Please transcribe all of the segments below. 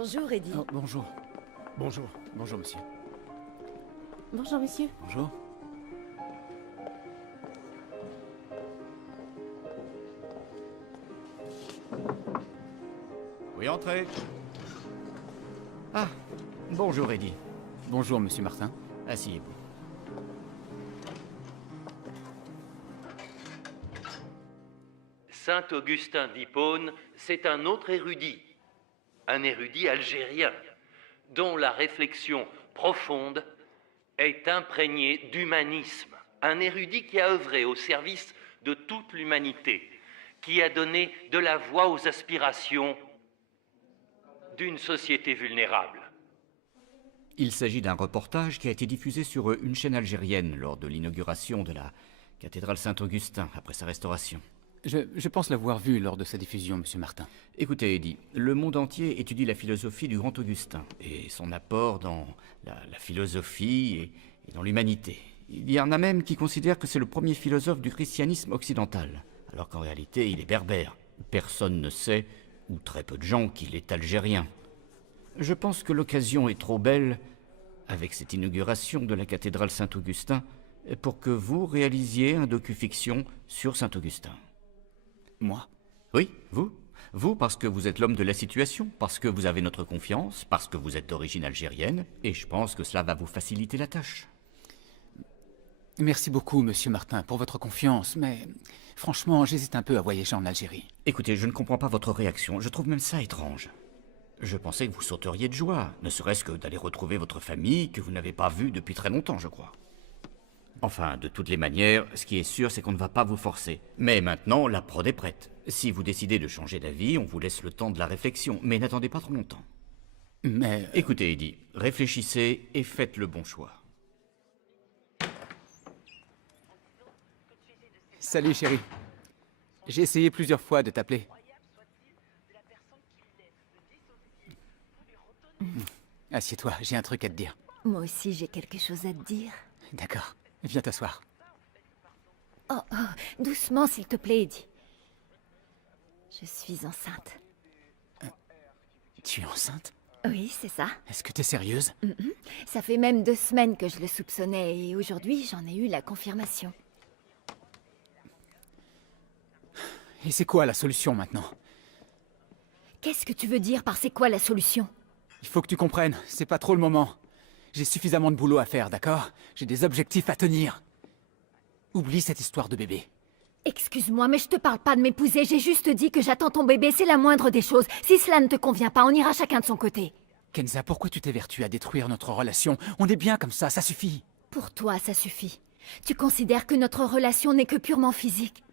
Bonjour, Eddie. Oh, bonjour. Bonjour. Bonjour, monsieur. Bonjour, monsieur. Bonjour. Oui, entrez. Ah, bonjour, Eddie. Bonjour, monsieur Martin. Asseyez-vous. Saint Augustin d'Hippone, c'est un autre érudit, un érudit algérien, dont la réflexion profonde est imprégnée d'humanisme, un érudit qui a œuvré au service de toute l'humanité, qui a donné de la voix aux aspirations d'une société vulnérable. Il s'agit d'un reportage qui a été diffusé sur une chaîne algérienne lors de l'inauguration de la cathédrale Saint-Augustin après sa restauration. Je pense l'avoir vu lors de sa diffusion, monsieur Martin. Écoutez, Eddie, le monde entier étudie la philosophie du grand Augustin et son apport dans la philosophie et dans l'humanité. Il y en a même qui considèrent que c'est le premier philosophe du christianisme occidental, alors qu'en réalité il est berbère. Personne ne sait, ou très peu de gens, qu'il est algérien. Je pense que l'occasion est trop belle, avec cette inauguration de la cathédrale Saint-Augustin, pour que vous réalisiez un docu-fiction sur Saint-Augustin. Moi? Oui, vous. Vous, parce que vous êtes l'homme de la situation, parce que vous avez notre confiance, parce que vous êtes d'origine algérienne, et je pense que cela va vous faciliter la tâche. Merci beaucoup, monsieur Martin, pour votre confiance, mais franchement, j'hésite un peu à voyager en Algérie. Écoutez, je ne comprends pas votre réaction, je trouve même ça étrange. Je pensais que vous sauteriez de joie, ne serait-ce que d'aller retrouver votre famille que vous n'avez pas vue depuis très longtemps, je crois. Enfin, de toutes les manières, ce qui est sûr, c'est qu'on ne va pas vous forcer. Mais maintenant, la prod est prête. Si vous décidez de changer d'avis, on vous laisse le temps de la réflexion, mais n'attendez pas trop longtemps. Mais... Écoutez, Eddie, réfléchissez et faites le bon choix. Salut, chérie. J'ai essayé plusieurs fois de t'appeler. Assieds-toi, j'ai un truc à te dire. Moi aussi, j'ai quelque chose à te dire. D'accord, viens t'asseoir. Oh, doucement, s'il te plaît, Eddie. Je suis enceinte. Tu es enceinte? Oui, c'est ça. Est-ce que t'es sérieuse? Ça fait même 2 semaines que je le soupçonnais et aujourd'hui, j'en ai eu la confirmation. Et c'est quoi la solution maintenant? Qu'est-ce que tu veux dire par c'est quoi la solution? Il faut que tu comprennes, c'est pas trop le moment. J'ai suffisamment de boulot à faire, d'accord? J'ai des objectifs à tenir. Oublie cette histoire de bébé. Excuse-moi, mais je te parle pas de m'épouser, j'ai juste dit que j'attends ton bébé, c'est la moindre des choses. Si cela ne te convient pas, on ira chacun de son côté. Kenza, pourquoi tu t'évertues à détruire notre relation? On est bien comme ça suffit. Pour toi, ça suffit. Tu considères que notre relation n'est que purement physique.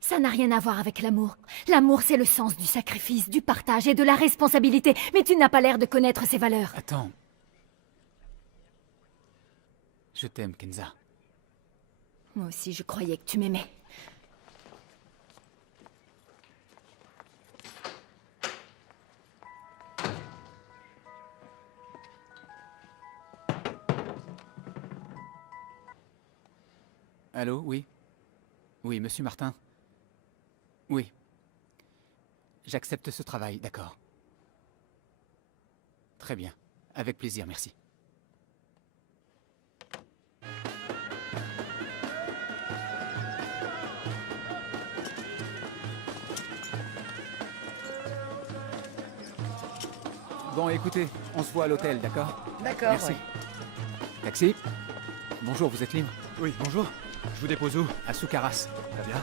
Ça n'a rien à voir avec l'amour. L'amour, c'est le sens du sacrifice, du partage et de la responsabilité. Mais tu n'as pas l'air de connaître ces valeurs. Attends. Je t'aime, Kenza. Moi aussi, je croyais que tu m'aimais. Allô, oui? Oui, monsieur Martin? Oui. J'accepte ce travail, d'accord. Très bien. Avec plaisir, merci. Bon, écoutez, on se voit à l'hôtel, d'accord? D'accord, Merci. Taxi? Bonjour, vous êtes libre? Oui, bonjour. Je vous dépose où? À Soukaras. Très bien.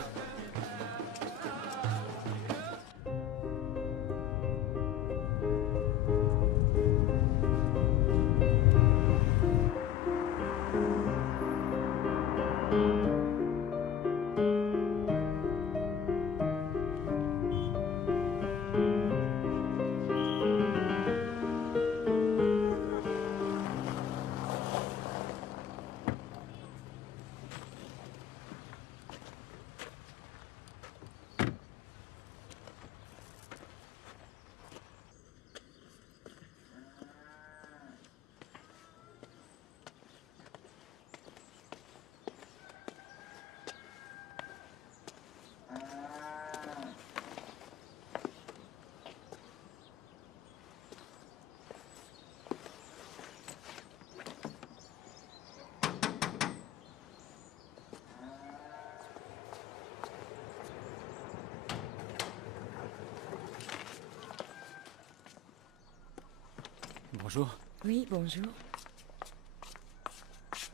Bonjour. Oui, bonjour.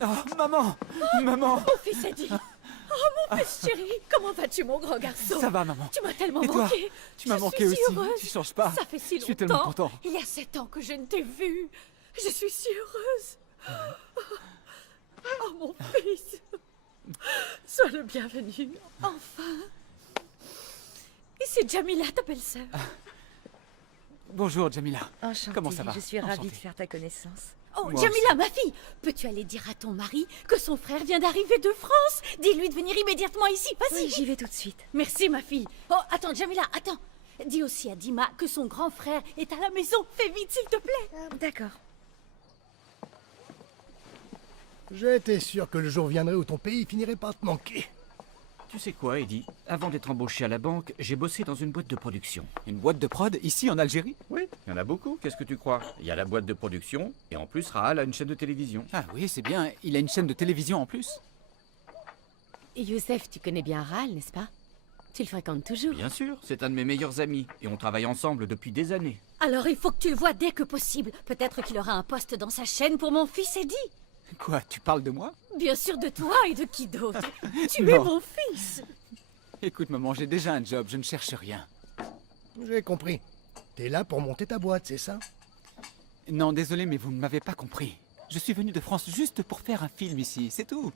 Oh, maman! Maman! Mon fils Eddie. Oh, mon fils chéri. Comment vas-tu, mon grand garçon? Ça va, maman. Tu m'as tellement Et toi? manqué. Tu m'as Je manqué suis aussi. si heureuse. Tu changes pas. Ça fait si longtemps. Je suis tellement content. Il y a 7 ans que je ne t'ai vu. Je suis si heureuse. Oh, mon fils. Sois le bienvenu. Enfin. Ici Jamila, ta belle-sœur. Bonjour, Jamila. Enchantée, Comment ça va? je suis ravie Enchanté. de faire ta connaissance. Oh, Moi Jamila, ma fille, peux-tu aller dire à ton mari que son frère vient d'arriver de France? Dis-lui de venir immédiatement ici, vas-y. Oui, j'y vais tout de suite. Merci, ma fille. Oh, attends, Jamila, attends. Dis aussi à Dima que son grand frère est à la maison. Fais vite, s'il te plaît. D'accord. J'étais sûr que le jour viendrait où ton pays finirait par te manquer. Tu sais quoi, Eddie? Avant d'être embauché à la banque, j'ai bossé dans une boîte de production. Une boîte de prod ici en Algérie? Oui, il y en a beaucoup, qu'est-ce que tu crois? Il y a la boîte de production, et en plus, Rahal a une chaîne de télévision. Ah oui, c'est bien. Il a une chaîne de télévision en plus. Et Youssef, tu connais bien Ral, n'est-ce pas? Tu le fréquentes toujours. Bien sûr, c'est un de mes meilleurs amis, et on travaille ensemble depuis des années. Alors, il faut que tu le vois dès que possible. Peut-être qu'il aura un poste dans sa chaîne pour mon fils Eddie. Quoi, tu parles de moi? Bien sûr, de toi et de qui d'autre. Tu Non. es mon fils. Écoute, maman, j'ai déjà un job, je ne cherche rien. J'ai compris. T'es là pour monter ta boîte, c'est ça? Non, désolé, mais vous ne m'avez pas compris. Je suis venu de France juste pour faire un film ici, c'est tout.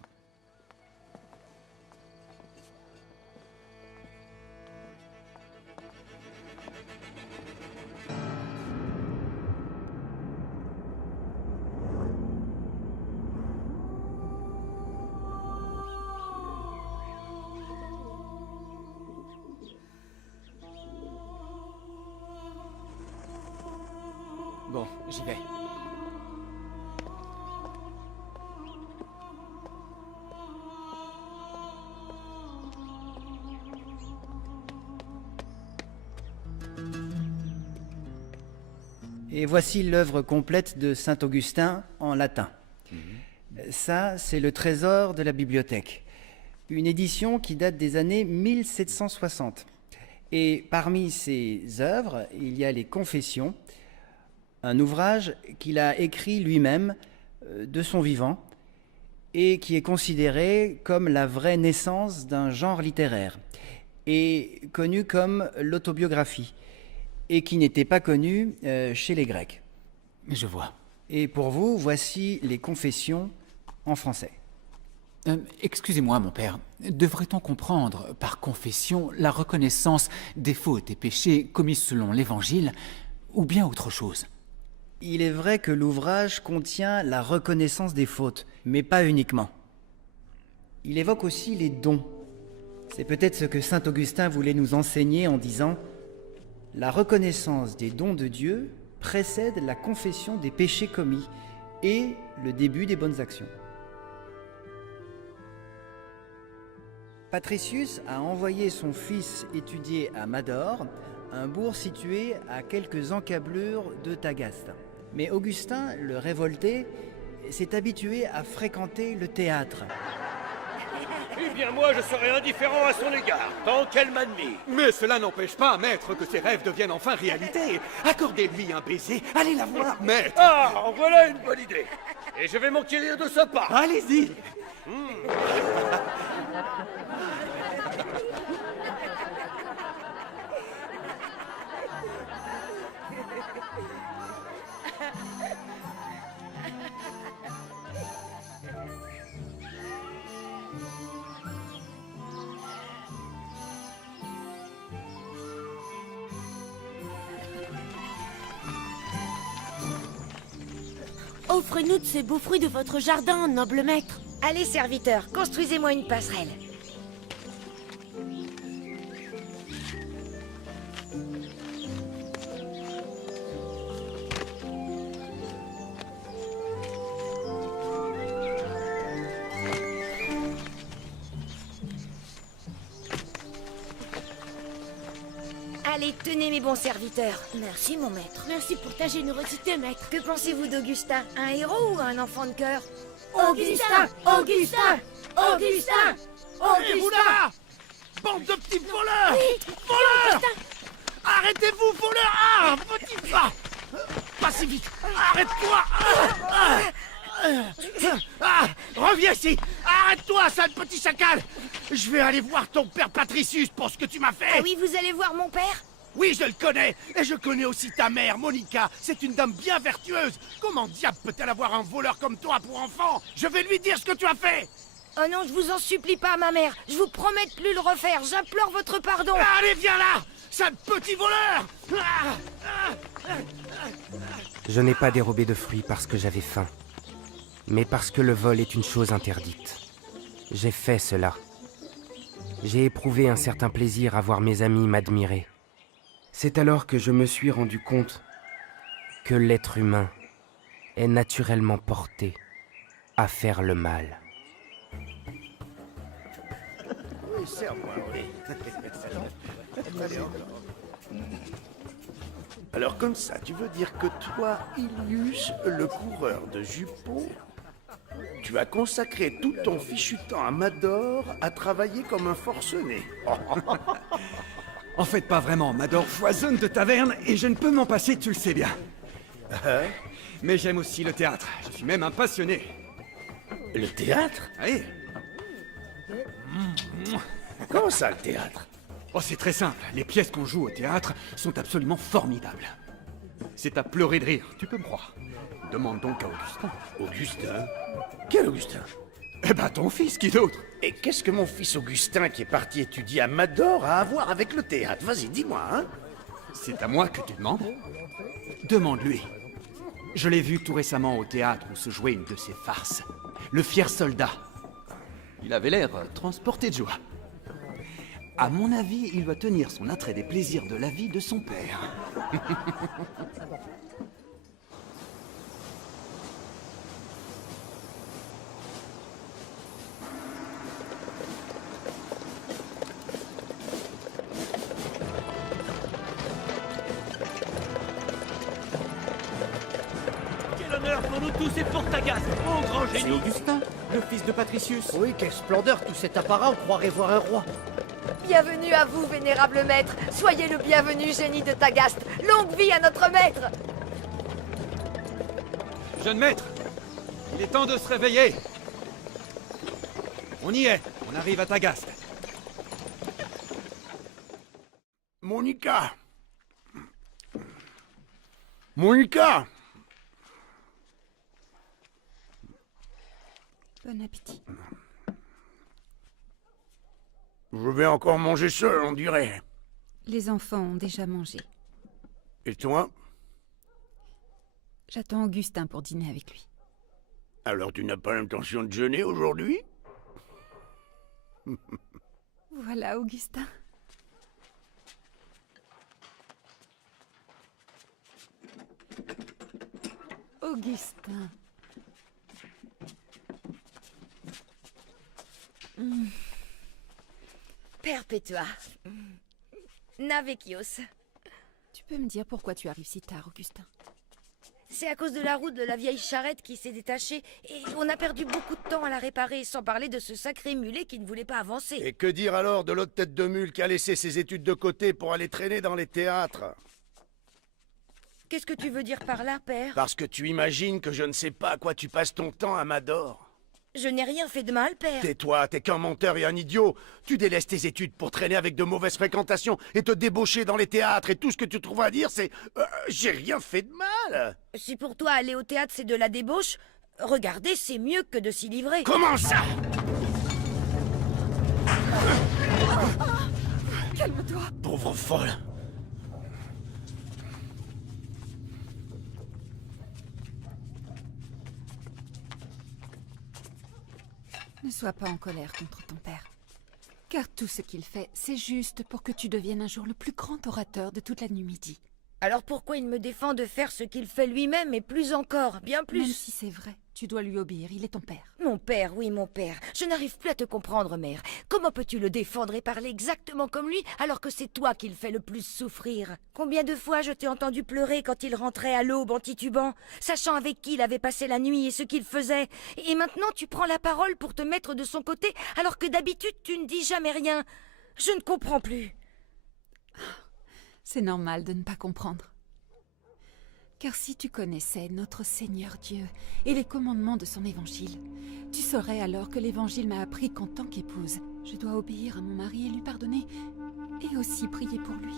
Bon, j'y vais. Et voici l'œuvre complète de saint Augustin en latin. Ça, c'est le trésor de la bibliothèque. Une édition qui date des années 1760. Et parmi ses œuvres, il y a les Confessions, un ouvrage qu'il a écrit lui-même de son vivant et qui est considéré comme la vraie naissance d'un genre littéraire et connu comme l'autobiographie et qui n'était pas connu chez les Grecs. Je vois. Et pour vous, voici les Confessions en français. Excusez-moi, mon père. Devrait-on comprendre par confession la reconnaissance des fautes et péchés commis selon l'Évangile, ou bien autre chose? Il est vrai que l'ouvrage contient la reconnaissance des fautes, mais pas uniquement. Il évoque aussi les dons. C'est peut-être ce que saint Augustin voulait nous enseigner en disant « La reconnaissance des dons de Dieu précède la confession des péchés commis et le début des bonnes actions. » Patricius a envoyé son fils étudier à Mador, un bourg situé à quelques encablures de Tagaste. Mais Augustin, le révolté, s'est habitué à fréquenter le théâtre. Eh bien moi je serai indifférent à son égard, tant qu'elle m'admire. Mais cela n'empêche pas, maître, que ses rêves deviennent enfin réalité. Accordez-lui un baiser, allez la voir, maître. Ah, en voilà une bonne idée. Et je vais m'enquérir de ce pas. Allez-y. Offrez-nous de ces beaux fruits de votre jardin, noble maître. Allez, serviteur, construisez-moi une passerelle. Allez, tenez mes bons serviteurs. Merci, mon maître. Merci pour ta générosité, maître. Que pensez-vous d'Augustin? Un héros ou un enfant de cœur? Augustin! Augustin! Augustin! Et vous là, bande de petits voleurs. Voleurs. Arrêtez-vous, voleurs. Ah, petits pas. pas si vite. Arrête-toi. Reviens ici. Arrête-toi, sale petit chacal. Je vais aller voir ton père Patricius pour ce que tu m'as fait. Ah oui, vous allez voir mon père? Oui, je le connais. Et je connais aussi ta mère, Monica. C'est une dame bien vertueuse. Comment diable peut-elle avoir un voleur comme toi pour enfant? Je vais lui dire ce que tu as fait. Oh non, je vous en supplie pas, ma mère. Je vous promets de plus le refaire. J'implore votre pardon. Allez, viens là, sale petit voleur. Je n'ai pas dérobé de fruits parce que j'avais faim, mais parce que le vol est une chose interdite. J'ai fait cela. J'ai éprouvé un certain plaisir à voir mes amis m'admirer. C'est alors que je me suis rendu compte que l'être humain est naturellement porté à faire le mal. Oui, serre-moi, oui. Alors comme ça, tu veux dire que toi, Ilius, le coureur de jupons, tu as consacré tout ton fichu temps à Mador à travailler comme un forcené. En fait, pas vraiment. Mador foisonne de tavernes et je ne peux m'en passer, tu le sais bien. Mais j'aime aussi le théâtre. Je suis même un passionné. Le théâtre? Oui. Comment ça, le théâtre? Oh, c'est très simple. Les pièces qu'on joue au théâtre sont absolument formidables. C'est à pleurer de rire, tu peux me croire. Demande donc à Augustin. Augustin? Quel Augustin? Eh ben, ton fils, qui d'autre? Et qu'est-ce que mon fils Augustin, qui est parti étudier à Mador, a à voir avec le théâtre? Vas-y, dis-moi, hein? C'est à moi que tu demandes? Demande-lui. Je l'ai vu tout récemment au théâtre où se jouait une de ses farces. Le fier soldat. Il avait l'air transporté de joie. À mon avis, il doit tenir son attrait des plaisirs de la vie de son père. Quel honneur pour nous tous et pour Tagaste, ô grand C'est génie. Augustin, le fils de Patricius. Oui, quelle splendeur, tout cet apparat, on croirait voir un roi. Bienvenue à vous, vénérable maître. Soyez le bienvenu, génie de Tagaste. Longue vie à notre maître. Jeune maître, il est temps de se réveiller. On y est, on arrive à Tagaste. Monica! Monica! Bon appétit. Je vais encore manger seul, on dirait. Les enfants ont déjà mangé. Et toi? J'attends Augustin pour dîner avec lui. Alors tu n'as pas l'intention de jeûner aujourd'hui? Voilà, Augustin. Augustin. Perpetua. Navecios. Tu peux me dire pourquoi tu arrives si tard, Augustin? C'est à cause de la roue de la vieille charrette qui s'est détachée et on a perdu beaucoup de temps à la réparer, sans parler de ce sacré mulet qui ne voulait pas avancer. Et que dire alors de l'autre tête de mule qui a laissé ses études de côté pour aller traîner dans les théâtres? Qu'est-ce que tu veux dire par là, père? Parce que tu imagines que je ne sais pas à quoi tu passes ton temps à Mador. Je n'ai rien fait de mal, père. Tais-toi, t'es qu'un menteur et un idiot. Tu délaisses tes études pour traîner avec de mauvaises fréquentations et te débaucher dans les théâtres et tout ce que tu trouves à dire c'est j'ai rien fait de mal. Si pour toi aller au théâtre c'est de la débauche, regarder c'est mieux que de s'y livrer. Comment ça? Calme-toi. Pauvre folle. Ne sois pas en colère contre ton père. Car tout ce qu'il fait, c'est juste pour que tu deviennes un jour le plus grand orateur de toute la Numidie. Alors pourquoi il me défend de faire ce qu'il fait lui-même et plus encore, bien plus? Même si c'est vrai, tu dois lui obéir, il est ton père. Mon père, oui, mon père. Je n'arrive plus à te comprendre, mère. Comment peux-tu le défendre et parler exactement comme lui alors que c'est toi qui le fais le plus souffrir? Combien de fois je t'ai entendu pleurer quand il rentrait à l'aube en titubant, sachant avec qui il avait passé la nuit et ce qu'il faisait. Et maintenant tu prends la parole pour te mettre de son côté alors que d'habitude tu ne dis jamais rien. Je ne comprends plus. C'est normal de ne pas comprendre. Car si tu connaissais notre Seigneur Dieu et les commandements de son évangile, tu saurais alors que l'évangile m'a appris qu'en tant qu'épouse, je dois obéir à mon mari et lui pardonner, et aussi prier pour lui.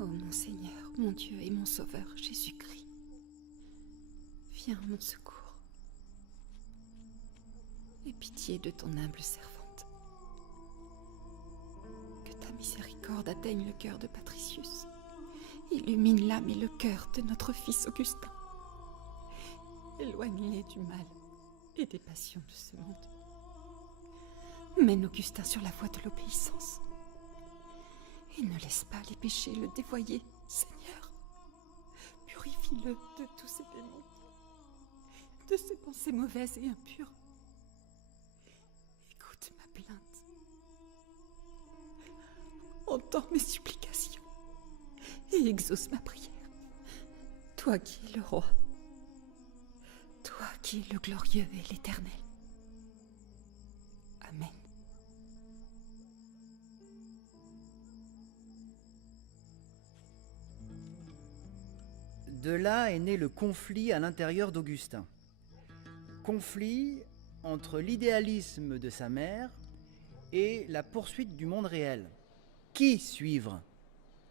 Oh mon Seigneur, mon Dieu et mon Sauveur, Jésus-Christ, viens à mon secours. Aie pitié de ton humble servante. Que ta miséricorde atteigne le cœur de Patricius. Illumine l'âme et le cœur de notre fils Augustin. Éloigne-les du mal et des passions de ce monde. Mène Augustin sur la voie de l'obéissance. Et ne laisse pas les péchés le dévoyer, Seigneur. Purifie-le de tous ses démons, de ses pensées mauvaises et impures. Écoute ma plainte. Entends mes supplications et exauce ma prière. Toi qui es le roi, toi qui es le glorieux et l'éternel. Amen. De là est né le conflit à l'intérieur d'Augustin. Conflit entre l'idéalisme de sa mère et la poursuite du monde réel. Qui suivre?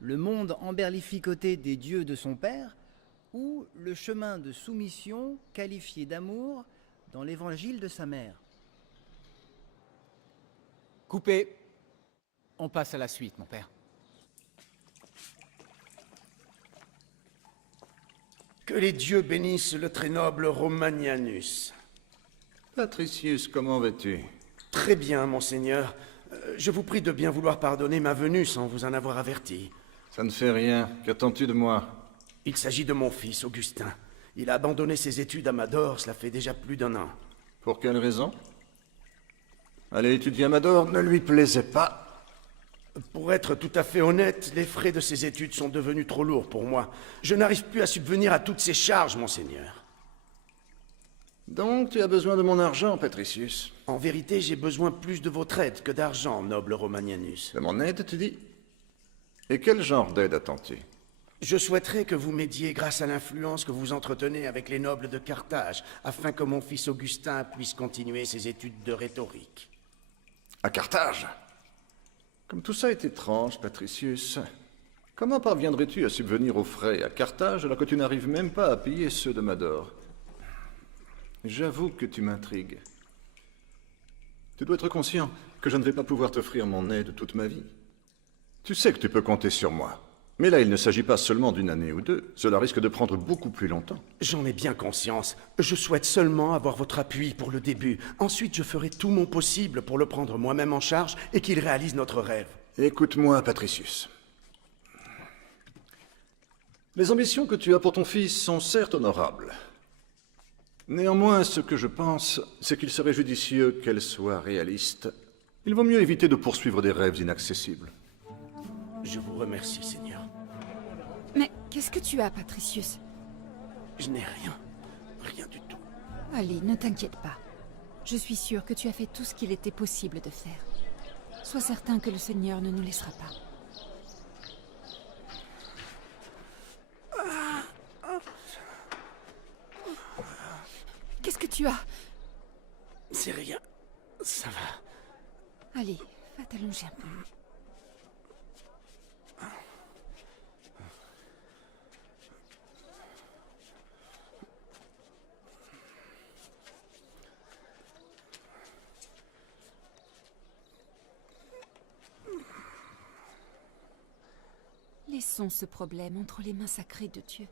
Le monde emberlificoté des dieux de son père ou le chemin de soumission qualifié d'amour dans l'évangile de sa mère? Coupé. On passe à la suite, mon père. Que les dieux bénissent le très noble Romanianus. Patricius, comment vas-tu? Très bien, monseigneur. Je vous prie de bien vouloir pardonner ma venue sans vous en avoir averti. Ça ne fait rien. Qu'attends-tu de moi? Il s'agit de mon fils, Augustin. Il a abandonné ses études à Mador, cela fait déjà plus d'1 an. Pour quelle raison? Aller étudier à Mador ne lui plaisait pas. Pour être tout à fait honnête, les frais de ces études sont devenus trop lourds pour moi. Je n'arrive plus à subvenir à toutes ces charges, monseigneur. Donc tu as besoin de mon argent, Patricius? En vérité, j'ai besoin plus de votre aide que d'argent, noble Romanianus. De mon aide, tu dis? Et quel genre d'aide attends-tu? Je souhaiterais que vous m'aidiez grâce à l'influence que vous entretenez avec les nobles de Carthage, afin que mon fils Augustin puisse continuer ses études de rhétorique. À Carthage? Comme tout ça est étrange, Patricius. Comment parviendrais-tu à subvenir aux frais à Carthage alors que tu n'arrives même pas à payer ceux de Mador? J'avoue que tu m'intrigues. Tu dois être conscient que je ne vais pas pouvoir t'offrir mon aide toute ma vie. Tu sais que tu peux compter sur moi. Mais là, il ne s'agit pas seulement d'une année ou deux. Cela risque de prendre beaucoup plus longtemps. J'en ai bien conscience. Je souhaite seulement avoir votre appui pour le début. Ensuite, je ferai tout mon possible pour le prendre moi-même en charge et qu'il réalise notre rêve. Écoute-moi, Patricius. Les ambitions que tu as pour ton fils sont certes honorables. Néanmoins, ce que je pense, c'est qu'il serait judicieux qu'elles soient réalistes. Il vaut mieux éviter de poursuivre des rêves inaccessibles. Je vous remercie, Seigneur. Mais qu'est-ce que tu as, Patricius? Je n'ai rien. Rien du tout. Allez, ne t'inquiète pas. Je suis sûre que tu as fait tout ce qu'il était possible de faire. Sois certain que le Seigneur ne nous laissera pas. Qu'est-ce que tu as? C'est rien. Ça va. Allez, va t'allonger un peu. Laissons ce problème entre les mains sacrées de Dieu.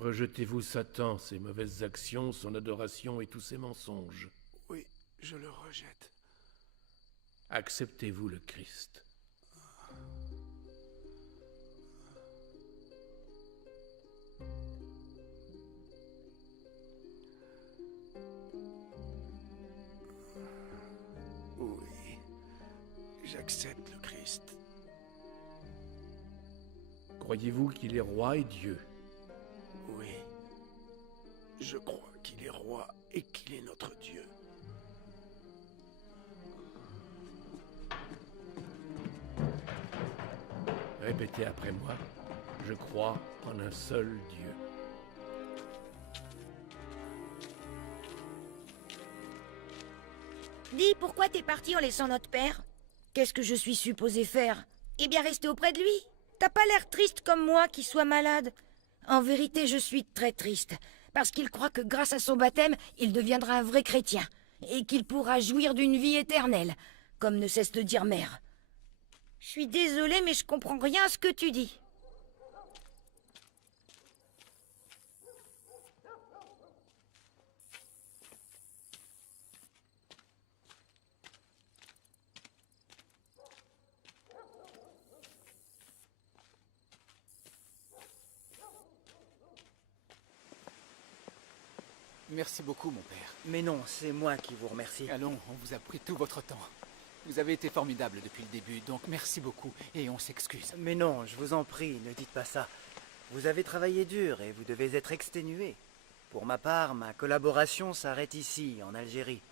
Rejetez-vous Satan, ses mauvaises actions, son adoration et tous ses mensonges. Oui, je le rejette. Acceptez-vous le Christ. Oui, j'accepte le Christ. Croyez-vous qu'il est roi et Dieu? Oui, je crois qu'il est roi et qu'il est notre Dieu. Répétez après moi, je crois en un seul Dieu. Dis, pourquoi t'es parti en laissant notre père? Qu'est-ce que je suis supposé faire? Eh bien, rester auprès de lui. T'as pas l'air triste comme moi qui soit malade. En vérité, je suis très triste, parce qu'il croit que grâce à son baptême, il deviendra un vrai chrétien, et qu'il pourra jouir d'une vie éternelle, comme ne cesse de dire Mère. Je suis désolée, mais je comprends rien à ce que tu dis. Merci beaucoup, mon père. Mais non, c'est moi qui vous remercie. Allons, on vous a pris tout votre temps. Vous avez été formidable depuis le début, donc merci beaucoup, et on s'excuse. Mais non, je vous en prie, ne dites pas ça. Vous avez travaillé dur et vous devez être exténué. Pour ma part, ma collaboration s'arrête ici, en Algérie.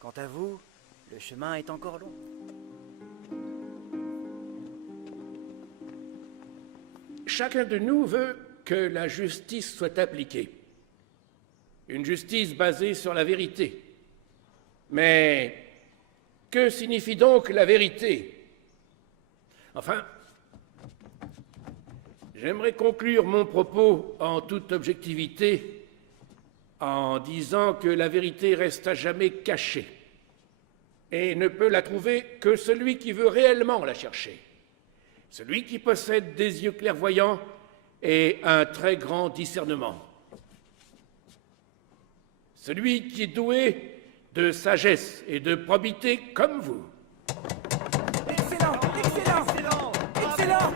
Quant à vous, le chemin est encore long. Chacun de nous veut que la justice soit appliquée. Une justice basée sur la vérité. Mais que signifie donc la vérité? Enfin, j'aimerais conclure mon propos en toute objectivité en disant que la vérité reste à jamais cachée et ne peut la trouver que celui qui veut réellement la chercher. Celui qui possède des yeux clairvoyants et un très grand discernement. Celui qui est doué de sagesse et de probité comme vous. Excellent, excellent, excellent, excellent,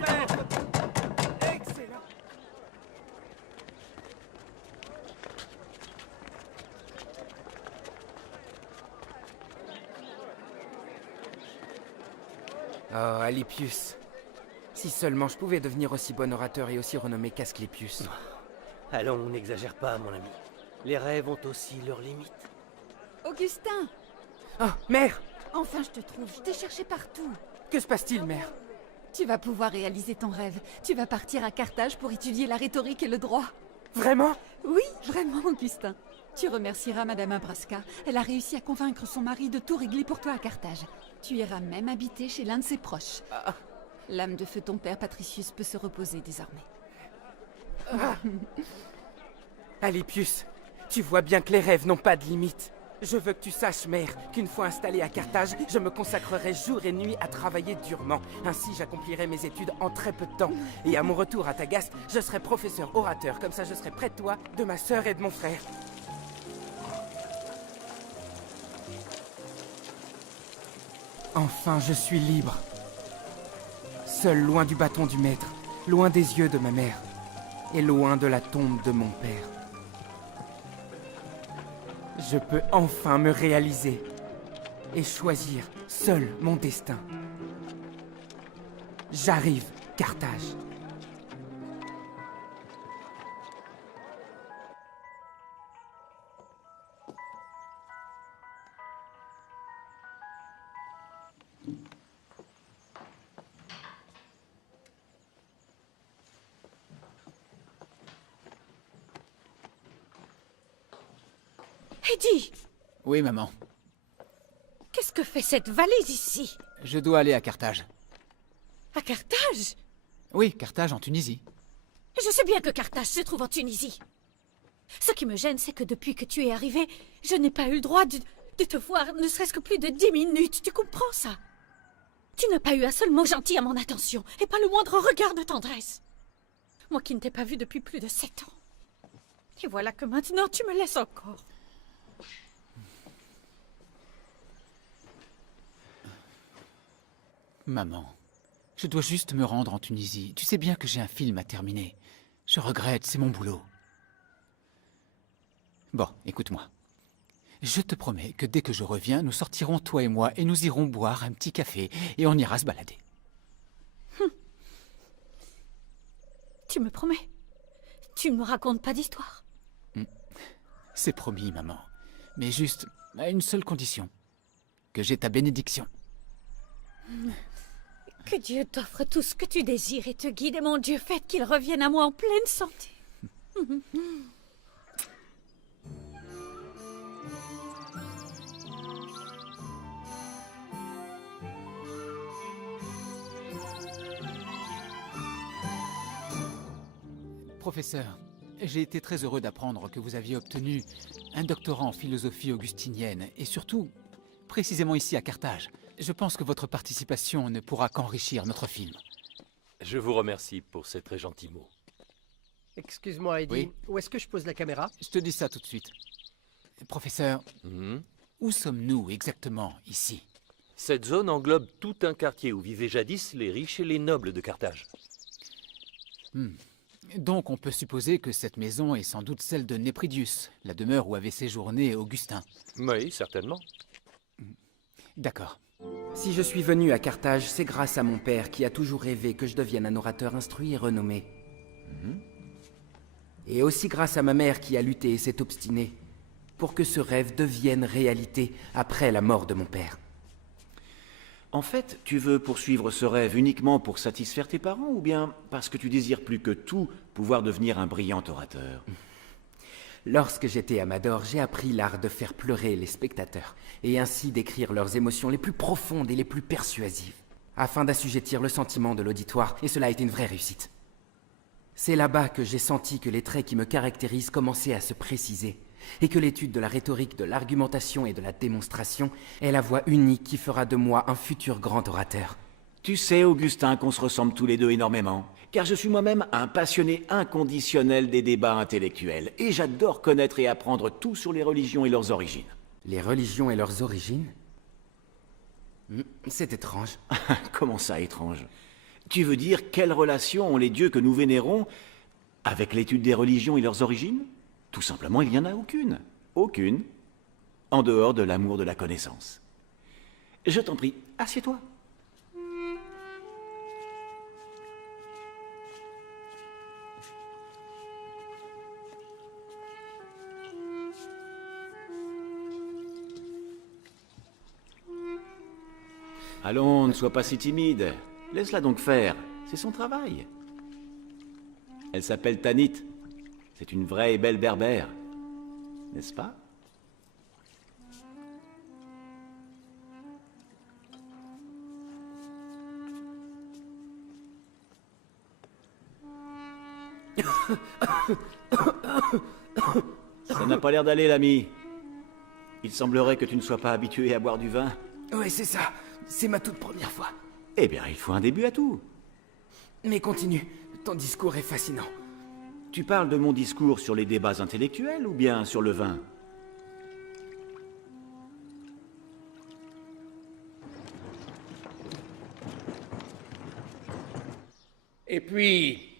excellent. Oh, Alypius. Si seulement je pouvais devenir aussi bon orateur et aussi renommé qu'Asclépius. Allons, on n'exagère pas, mon ami. Les rêves ont aussi leurs limites. Augustin! Oh, mère! Enfin, je te trouve. Je t'ai cherché partout. Que se passe-t-il, mère? Tu vas pouvoir réaliser ton rêve. Tu vas partir à Carthage pour étudier la rhétorique et le droit. Vraiment? Oui, vraiment, Augustin. Tu remercieras Madame Abraska. Elle a réussi à convaincre son mari de tout régler pour toi à Carthage. Tu iras même habiter chez l'un de ses proches. L'âme de feu ton père, Patricius, peut se reposer désormais. Alypius, tu vois bien que les rêves n'ont pas de limite. Je veux que tu saches, mère, qu'une fois installé à Carthage, je me consacrerai jour et nuit à travailler durement. Ainsi, j'accomplirai mes études en très peu de temps. Et à mon retour à Tagaste, je serai professeur orateur. Comme ça, je serai près de toi, de ma sœur et de mon frère. Enfin, je suis libre. Seul loin du bâton du maître, loin des yeux de ma mère, et loin de la tombe de mon père. Je peux enfin me réaliser et choisir seul mon destin. J'arrive, Carthage. Eddie! Oui, maman. Qu'est-ce que fait cette valise ici? Je dois aller à Carthage. À Carthage? Oui, Carthage en Tunisie. Je sais bien que Carthage se trouve en Tunisie. Ce qui me gêne, c'est que depuis que tu es arrivé, je n'ai pas eu le droit de te voir ne serait-ce que plus de 10 minutes. Tu comprends ça? Tu n'as pas eu un seul mot gentil à mon attention, et pas le moindre regard de tendresse. Moi qui ne t'ai pas vu depuis plus de 7 ans. Et voilà que maintenant tu me laisses encore. Maman, je dois juste me rendre en Tunisie. Tu sais bien que j'ai un film à terminer. Je regrette, c'est mon boulot. Bon, écoute-moi. Je te promets que dès que je reviens, nous sortirons, toi et moi, et nous irons boire un petit café, et on ira se balader. Tu me promets? Tu ne me racontes pas d'histoire? C'est promis, maman. Mais juste à une seule condition. Que j'ai ta bénédiction. Que Dieu t'offre tout ce que tu désires et te guide, et mon Dieu, faites qu'il revienne à moi en pleine santé. Professeur, j'ai été très heureux d'apprendre que vous aviez obtenu un doctorat en philosophie augustinienne, et surtout, précisément ici à Carthage. Je pense que votre participation ne pourra qu'enrichir notre film. Je vous remercie pour ces très gentils mots. Excuse-moi, Eddie, Oui. où est-ce que je pose la caméra? Je te dis ça tout de suite. Professeur, où sommes-nous exactement ici? Cette zone englobe tout un quartier où vivaient jadis les riches et les nobles de Carthage. Donc on peut supposer que cette maison est sans doute celle de Népridius, la demeure où avait séjourné Augustin. Oui, certainement. D'accord. Si je suis venu à Carthage, c'est grâce à mon père qui a toujours rêvé que je devienne un orateur instruit et renommé. Et aussi grâce à ma mère qui a lutté et s'est obstinée pour que ce rêve devienne réalité après la mort de mon père. En fait, tu veux poursuivre ce rêve uniquement pour satisfaire tes parents ou bien parce que tu désires plus que tout pouvoir devenir un brillant orateur? Lorsque j'étais à Mador, j'ai appris l'art de faire pleurer les spectateurs et ainsi d'écrire leurs émotions les plus profondes et les plus persuasives, afin d'assujettir le sentiment de l'auditoire, et cela a été une vraie réussite. C'est là-bas que j'ai senti que les traits qui me caractérisent commençaient à se préciser, et que l'étude de la rhétorique, de l'argumentation et de la démonstration est la voie unique qui fera de moi un futur grand orateur. Tu sais, Augustin, qu'on se ressemble tous les deux énormément, car je suis moi-même un passionné inconditionnel des débats intellectuels, et j'adore connaître et apprendre tout sur les religions et leurs origines. Les religions et leurs origines? C'est étrange. Comment ça, étrange? Tu veux dire quelle relation ont les dieux que nous vénérons avec l'étude des religions et leurs origines? Tout simplement, il n'y en a aucune. Aucune. En dehors de l'amour de la connaissance. Je t'en prie, assieds-toi. Allons, ne sois pas si timide. Laisse-la donc faire. C'est son travail. Elle s'appelle Tanit. C'est une vraie et belle berbère. N'est-ce pas? Ça n'a pas l'air d'aller, l'ami. Il semblerait que tu ne sois pas habitué à boire du vin. Ouais, c'est ça. C'est ma toute première fois. Eh bien, il faut un début à tout. Mais continue. Ton discours est fascinant. Tu parles de mon discours sur les débats intellectuels ou bien sur le vin? Et puis,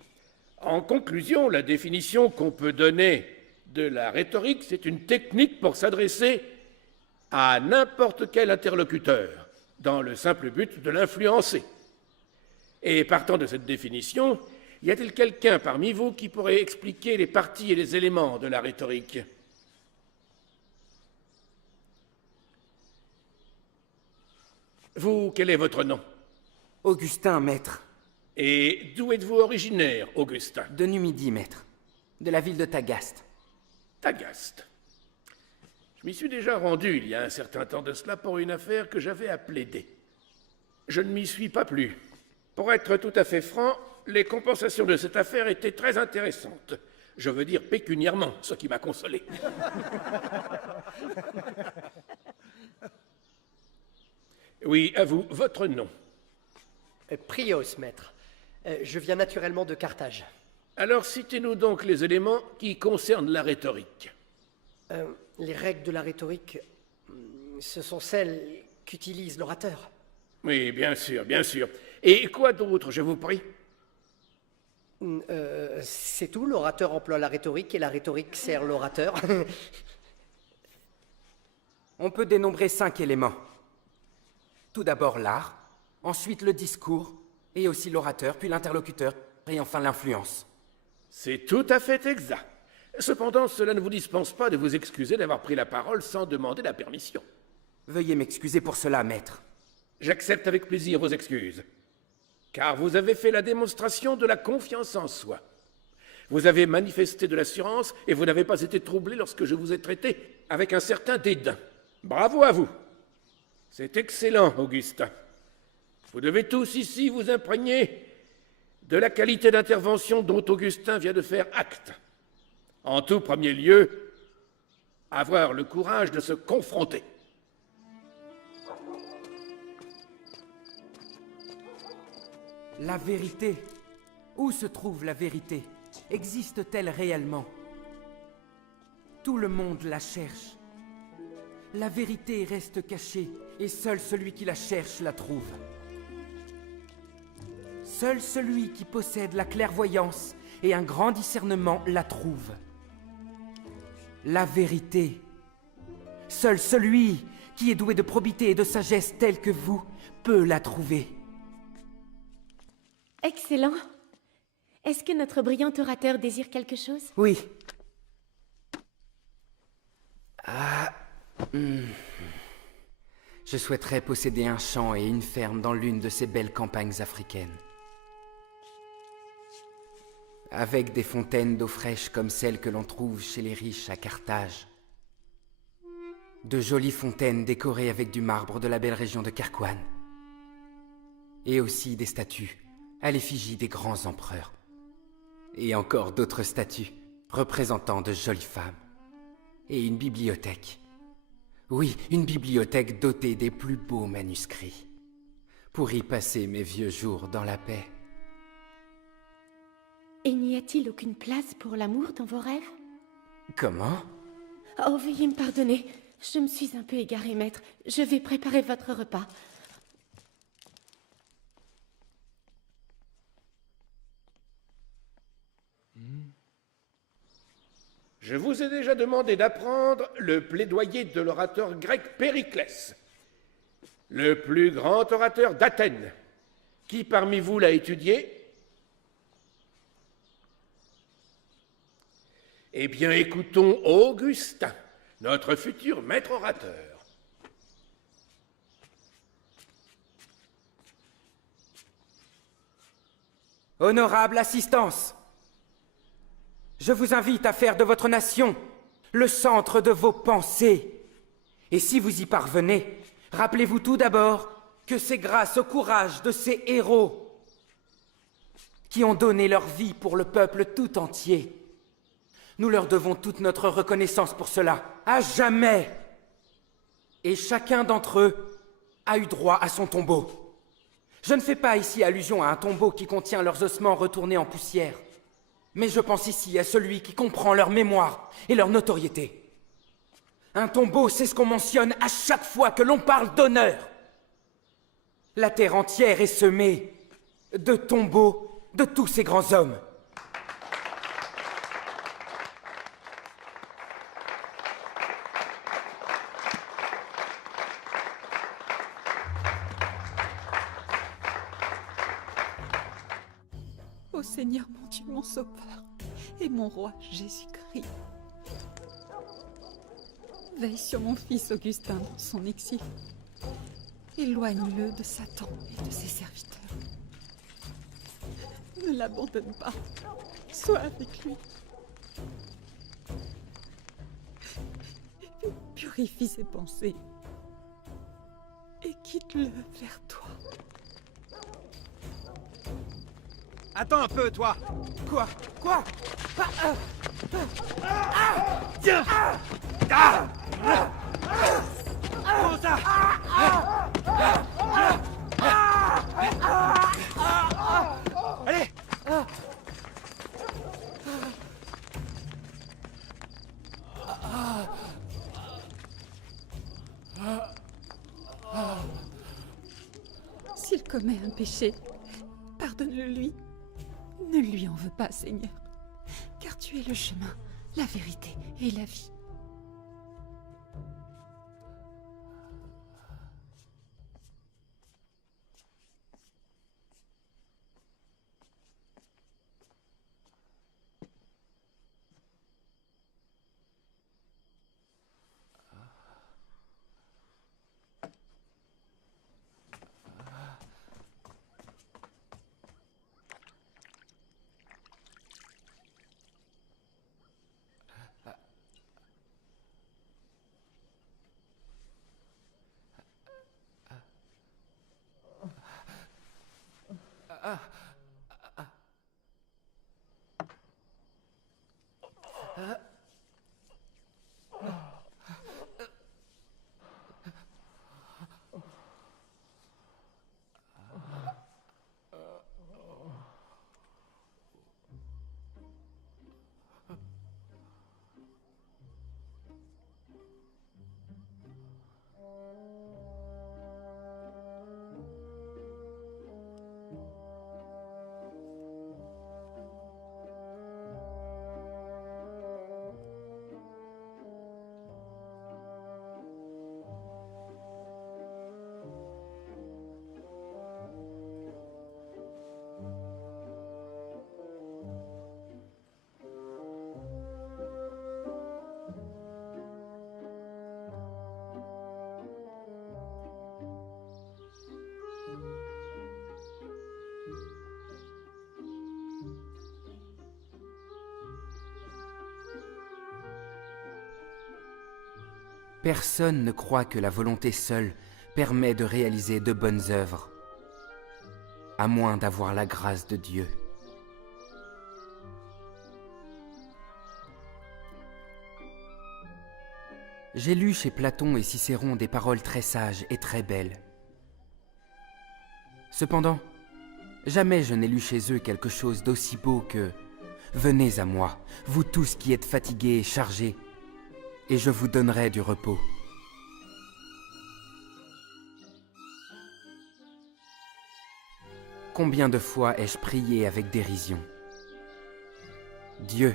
en conclusion, la définition qu'on peut donner de la rhétorique, c'est une technique pour s'adresser à n'importe quel interlocuteur, dans le simple but de l'influencer. Et partant de cette définition, y a-t-il quelqu'un parmi vous qui pourrait expliquer les parties et les éléments de la rhétorique? Vous, quel est votre nom? Augustin, maître. Et d'où êtes-vous originaire, Augustin? De Numidie, maître. De la ville de Tagaste. Tagaste. Je m'y suis déjà rendu il y a un certain temps de cela pour une affaire que j'avais à plaider. Je ne m'y suis pas plu. Pour être tout à fait franc, les compensations de cette affaire étaient très intéressantes. Je veux dire pécuniairement, ce qui m'a consolé. Oui, à vous, votre nom? Prios, maître. Je viens naturellement de Carthage. Alors citez-nous donc les éléments qui concernent la rhétorique. Les règles de la rhétorique, ce sont celles qu'utilise l'orateur. Oui, bien sûr, bien sûr. Et quoi d'autre, je vous prie? C'est tout, l'orateur emploie la rhétorique et la rhétorique sert l'orateur. On peut dénombrer 5 éléments. Tout d'abord l'art, ensuite le discours, et aussi l'orateur, puis l'interlocuteur, et enfin l'influence. C'est tout à fait exact. Cependant, cela ne vous dispense pas de vous excuser d'avoir pris la parole sans demander la permission. Veuillez m'excuser pour cela, maître. J'accepte avec plaisir vos excuses. Car vous avez fait la démonstration de la confiance en soi. Vous avez manifesté de l'assurance et vous n'avez pas été troublé lorsque je vous ai traité avec un certain dédain. Bravo à vous. C'est excellent, Augustin. Vous devez tous ici vous imprégner de la qualité d'intervention dont Augustin vient de faire acte. En tout premier lieu, avoir le courage de se confronter. La vérité. Où se trouve la vérité? Existe-t-elle réellement? Tout le monde la cherche. La vérité reste cachée, et seul celui qui la cherche la trouve. Seul celui qui possède la clairvoyance et un grand discernement la trouve. La vérité. Seul celui qui est doué de probité et de sagesse telle que vous peut la trouver. Excellent. Est-ce que notre brillant orateur désire quelque chose? Oui. Je souhaiterais posséder un champ et une ferme dans l'une de ces belles campagnes africaines. Avec des fontaines d'eau fraîche comme celles que l'on trouve chez les riches à Carthage. De jolies fontaines décorées avec du marbre de la belle région de Carquoan. Et aussi des statues à l'effigie des grands empereurs. Et encore d'autres statues représentant de jolies femmes. Et une bibliothèque. Oui, une bibliothèque dotée des plus beaux manuscrits. Pour y passer mes vieux jours dans la paix. Et n'y a-t-il aucune place pour l'amour dans vos rêves? Comment? Oh, veuillez me pardonner. Je me suis un peu égarée, maître. Je vais préparer votre repas. Je vous ai déjà demandé d'apprendre le plaidoyer de l'orateur grec Périclès, le plus grand orateur d'Athènes. Qui parmi vous l'a étudié? Eh bien, écoutons Augustin, notre futur maître orateur. Honorable assistance, je vous invite à faire de votre nation le centre de vos pensées. Et si vous y parvenez, rappelez-vous tout d'abord que c'est grâce au courage de ces héros qui ont donné leur vie pour le peuple tout entier. Nous leur devons toute notre reconnaissance pour cela, à jamais. Et chacun d'entre eux a eu droit à son tombeau. Je ne fais pas ici allusion à un tombeau qui contient leurs ossements retournés en poussière. Mais je pense ici à celui qui comprend leur mémoire et leur notoriété. Un tombeau, c'est ce qu'on mentionne à chaque fois que l'on parle d'honneur. La terre entière est semée de tombeaux de tous ces grands hommes. Ô Seigneur, mon Dieu, mon Sauveur, et mon roi Jésus-Christ, veille sur mon fils Augustin dans son exil. Éloigne-le de Satan et de ses serviteurs. Ne l'abandonne pas. Sois avec lui. Purifie ses pensées et quitte-le vers toi. Attends un peu, toi! Quoi? Tiens! Prends ça! Allez! commet un péché, pardonne-le-lui. Ne lui en veux pas, Seigneur, car tu es le chemin, la vérité et la vie. Personne ne croit que la volonté seule permet de réaliser de bonnes œuvres, à moins d'avoir la grâce de Dieu. J'ai lu chez Platon et Cicéron des paroles très sages et très belles. Cependant, jamais je n'ai lu chez eux quelque chose d'aussi beau que « Venez à moi, vous tous qui êtes fatigués et chargés, et je vous donnerai du repos. » Combien de fois ai-je prié avec dérision? Dieu,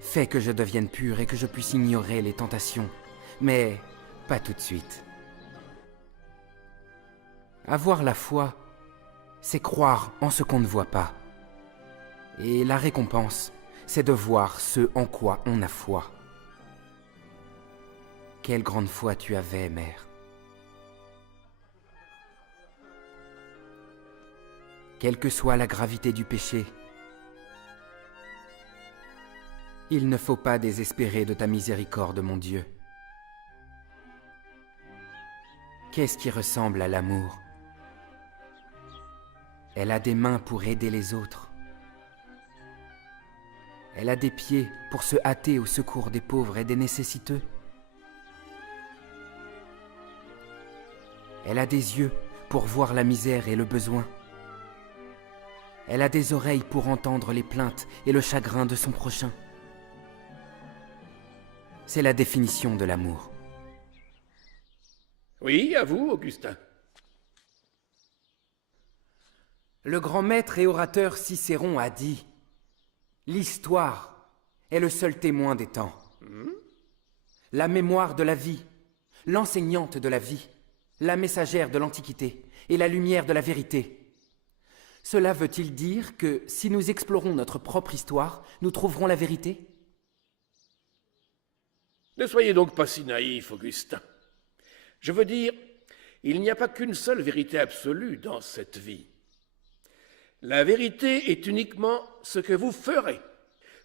fais que je devienne pur et que je puisse ignorer les tentations, mais pas tout de suite. Avoir la foi, c'est croire en ce qu'on ne voit pas. Et la récompense, c'est de voir ce en quoi on a foi. Quelle grande foi tu avais, mère. Quelle que soit la gravité du péché, il ne faut pas désespérer de ta miséricorde, mon Dieu. Qu'est-ce qui ressemble à l'amour? Elle a des mains pour aider les autres. Elle a des pieds pour se hâter au secours des pauvres et des nécessiteux. Elle a des yeux pour voir la misère et le besoin. Elle a des oreilles pour entendre les plaintes et le chagrin de son prochain. C'est la définition de l'amour. Oui, à vous, Augustin. Le grand maître et orateur Cicéron a dit « L'histoire est le seul témoin des temps. La mémoire de la vie, l'enseignante de la vie, la messagère de l'Antiquité et la lumière de la vérité. Cela veut-il dire que si nous explorons notre propre histoire, nous trouverons la vérité? » Ne soyez donc pas si naïf, Augustin. Je veux dire, il n'y a pas qu'une seule vérité absolue dans cette vie. La vérité est uniquement ce que vous ferez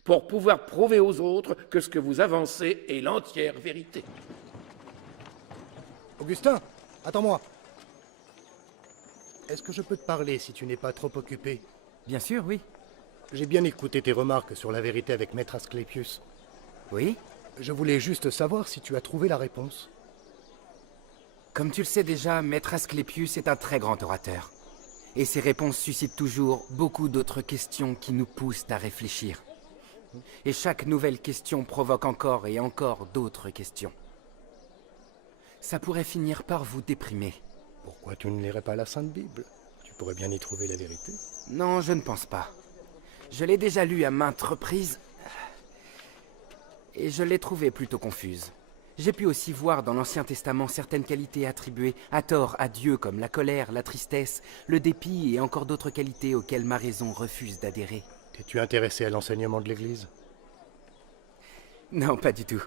pour pouvoir prouver aux autres que ce que vous avancez est l'entière vérité. Augustin, attends-moi. Est-ce que je peux te parler si tu n'es pas trop occupé? Bien sûr, oui. J'ai bien écouté tes remarques sur la vérité avec Maître Asclépius. Oui? Je voulais juste savoir si tu as trouvé la réponse. Comme tu le sais déjà, Maître Asclépius est un très grand orateur. Et ses réponses suscitent toujours beaucoup d'autres questions qui nous poussent à réfléchir. Et chaque nouvelle question provoque encore et encore d'autres questions. Ça pourrait finir par vous déprimer. Pourquoi tu ne lirais pas la Sainte Bible? Tu pourrais bien y trouver la vérité. Non, je ne pense pas. Je l'ai déjà lu à maintes reprises, et je l'ai trouvée plutôt confuse. J'ai pu aussi voir dans l'Ancien Testament certaines qualités attribuées à tort à Dieu, comme la colère, la tristesse, le dépit et encore d'autres qualités auxquelles ma raison refuse d'adhérer. T'es-tu intéressé à l'enseignement de l'Église? Non, pas du tout.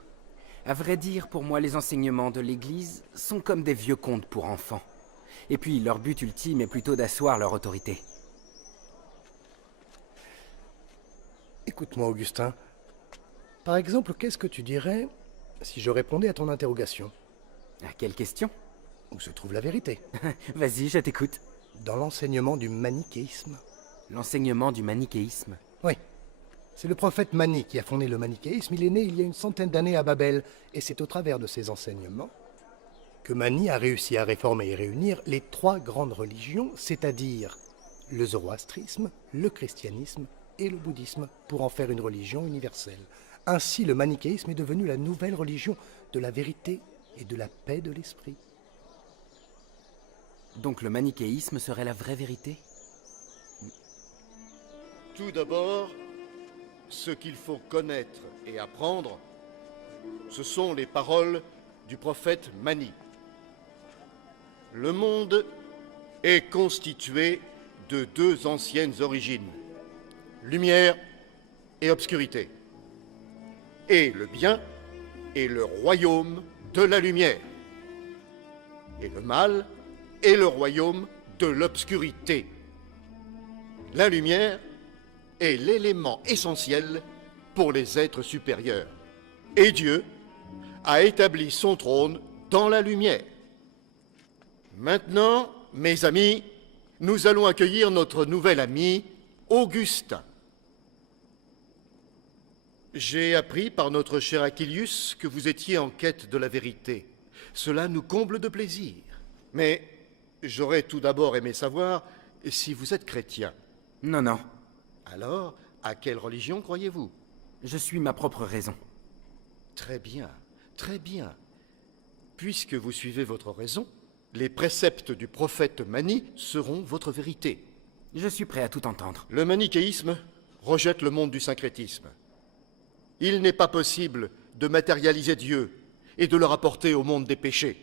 À vrai dire, pour moi, les enseignements de l'Église sont comme des vieux contes pour enfants. Et puis, leur but ultime est plutôt d'asseoir leur autorité. Écoute-moi, Augustin. Par exemple, qu'est-ce que tu dirais si je répondais à ton interrogation? À quelle question? Où se trouve la vérité? Vas-y, je t'écoute. Dans l'enseignement du manichéisme. L'enseignement du manichéisme? Oui. C'est le prophète Mani qui a fondé le manichéisme. Il est né il y a une centaine d'années à Babel. Et c'est au travers de ses enseignements que Mani a réussi à réformer et réunir les 3 grandes religions, c'est-à-dire le zoroastrisme, le christianisme et le bouddhisme, pour en faire une religion universelle. Ainsi, le manichéisme est devenu la nouvelle religion de la vérité et de la paix de l'esprit. Donc le manichéisme serait la vraie vérité? Tout d'abord, ce qu'il faut connaître et apprendre, ce sont les paroles du prophète Mani. Le monde est constitué de 2 anciennes origines, lumière et obscurité. Et le bien est le royaume de la lumière. Et le mal est le royaume de l'obscurité. La lumière est l'élément essentiel pour les êtres supérieurs. Et Dieu a établi son trône dans la lumière. Maintenant, mes amis, nous allons accueillir notre nouvel ami, Augustin. J'ai appris par notre cher Aquilius que vous étiez en quête de la vérité. Cela nous comble de plaisir. Mais j'aurais tout d'abord aimé savoir si vous êtes chrétien. Non, non. Alors, à quelle religion croyez-vous? Je suis ma propre raison. Très bien, très bien. Puisque vous suivez votre raison, les préceptes du prophète Mani seront votre vérité. Je suis prêt à tout entendre. Le manichéisme rejette le monde du syncrétisme. Il n'est pas possible de matérialiser Dieu et de le rapporter au monde des péchés.